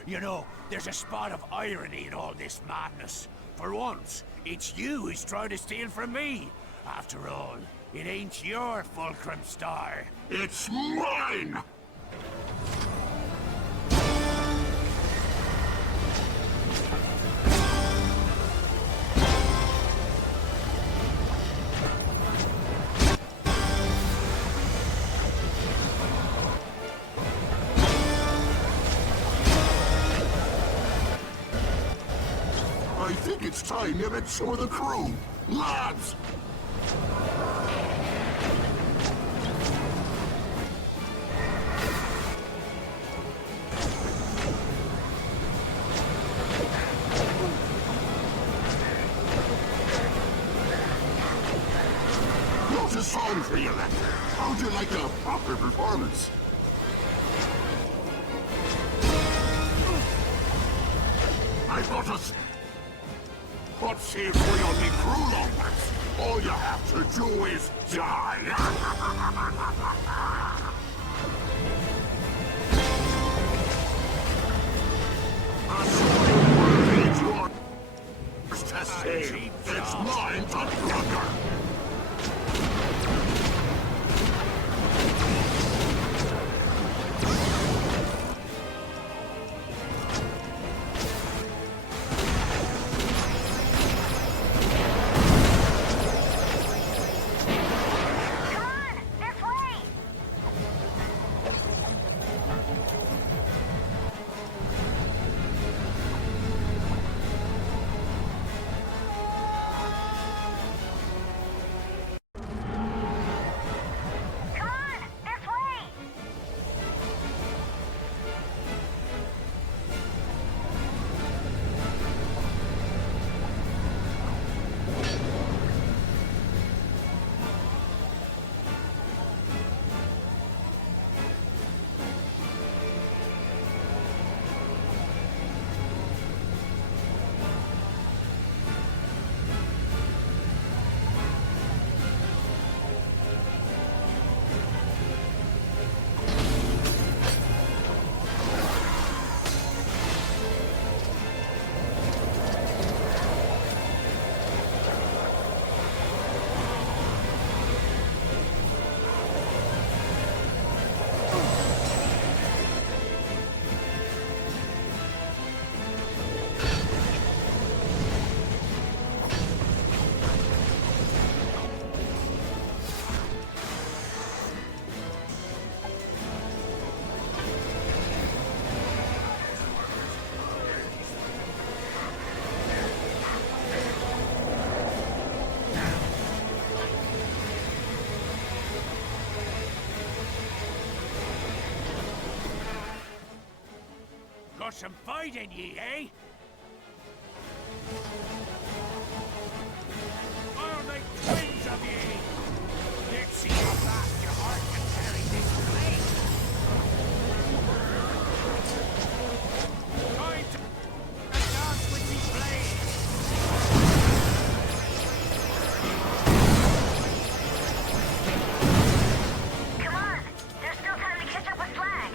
You know, there's a spot of irony in all this madness. For once, it's you who's trying to steal from me. After all, it ain't your fulcrum star. It's mine! I think it's time you met some of the crew. Lads! Got a song for you, lad. How'd you like a proper performance? I got us. But see if we only crew longbacks. All you have to do is die. To save. It's mine to conquer. Got some fight in ye, eh? I'll make twins of ye! Let's see how fast your heart can carry this flame! Time to dance with these flames! Come on! There's still time to catch up with Slag!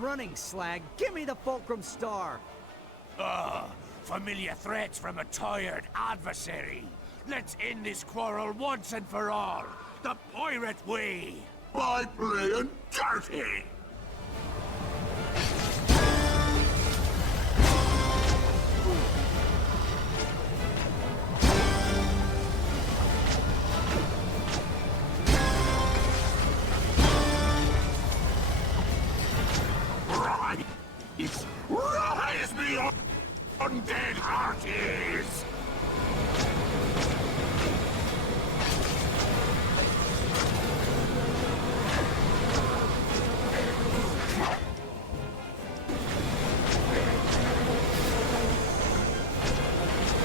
running, Slag. Give me the Fulcrum Star. Familiar threats from a tired adversary. Let's end this quarrel once and for all. The pirate way. By playing dirty. Rise me up, undead hearties!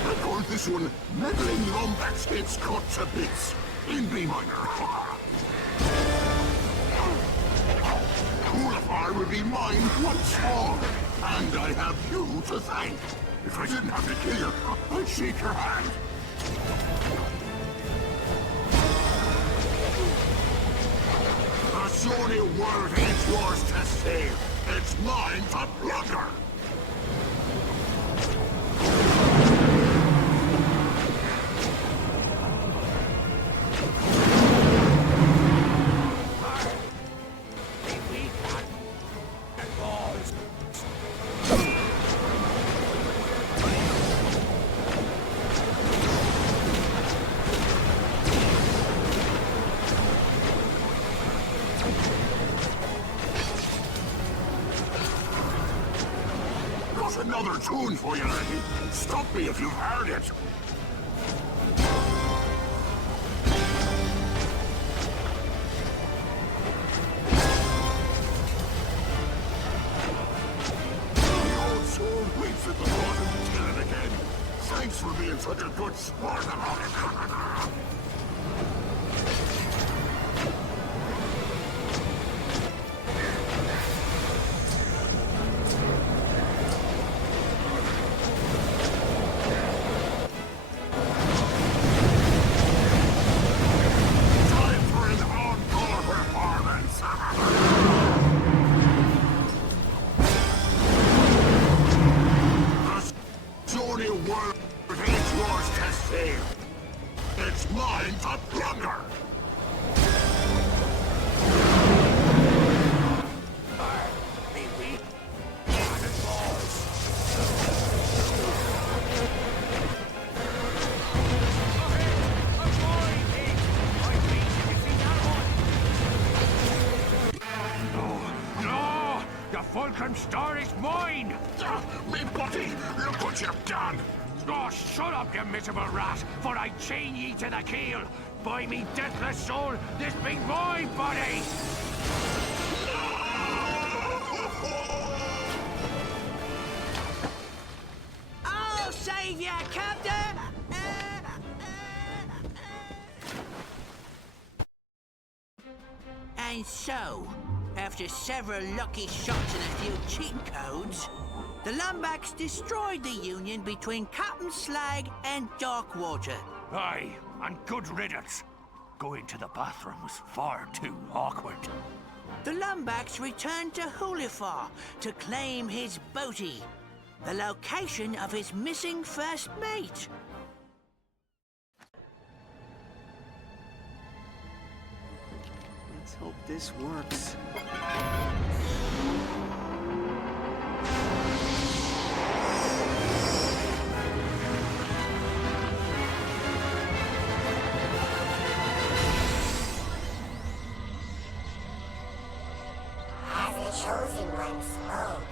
I call this one meddling Lombax heads cut to bits in B minor. Coolify will be mine once more, and I have you to thank. If I didn't have to kill you, I'd shake your hand. The Zoni world ain't yours to save. It's mine to plunder. Another tune for you, lady. Stop me if you've heard it. The old soul waits at the bottom to kill it again. Thanks for being such a good sport about it. Fulcrum Star is mine! Me buddy, look what you've done! Oh, shut up, you miserable rat, for I chain ye to the keel! By me deathless soul, this be my body! I'll save ya, Captain! And so, after several lucky shots and a few cheat codes, the Lombax destroyed the union between Captain Slag and Darkwater. Aye, and good riddance. Going to the bathroom was far too awkward. The Lombax returned to Hulifar to claim his booty, the location of his missing first mate. Let's hope this works. As the chosen one spoke.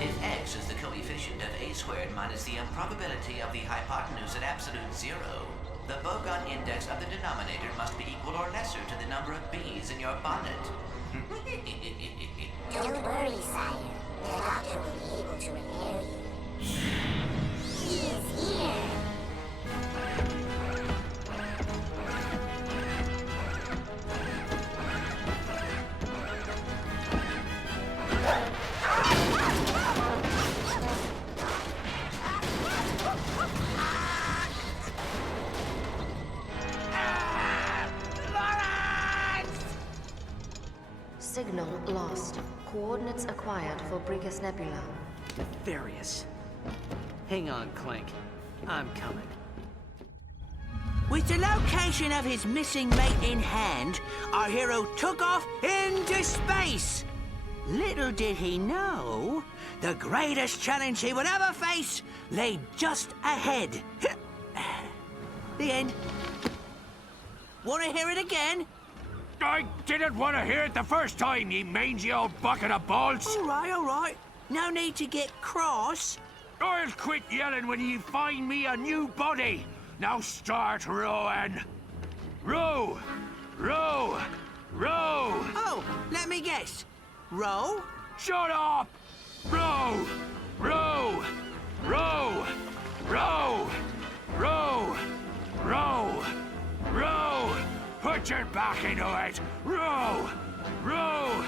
If x is the coefficient of a squared minus the improbability of the hypotenuse at absolute zero, the Bogon index of the denominator must be equal or lesser to the number of bees in your bonnet. Don't worry, sire. The doctor will be able to repair you. He is here. required for Brigus Nebula. Nefarious. Hang on, Clank. I'm coming. With the location of his missing mate in hand, our hero took off into space. Little did he know, the greatest challenge he would ever face lay just ahead. The end. Want to hear it again? I didn't want to hear it the first time, you mangy old bucket of balls. All right. No need to get cross. I'll quit yelling when you find me a new body. Now start rowing. Row! Row! Row! Oh, let me guess. Row? Shut up! Row! Row! Row! Row! Row! Row! Row! Put your back into it! Row! Row!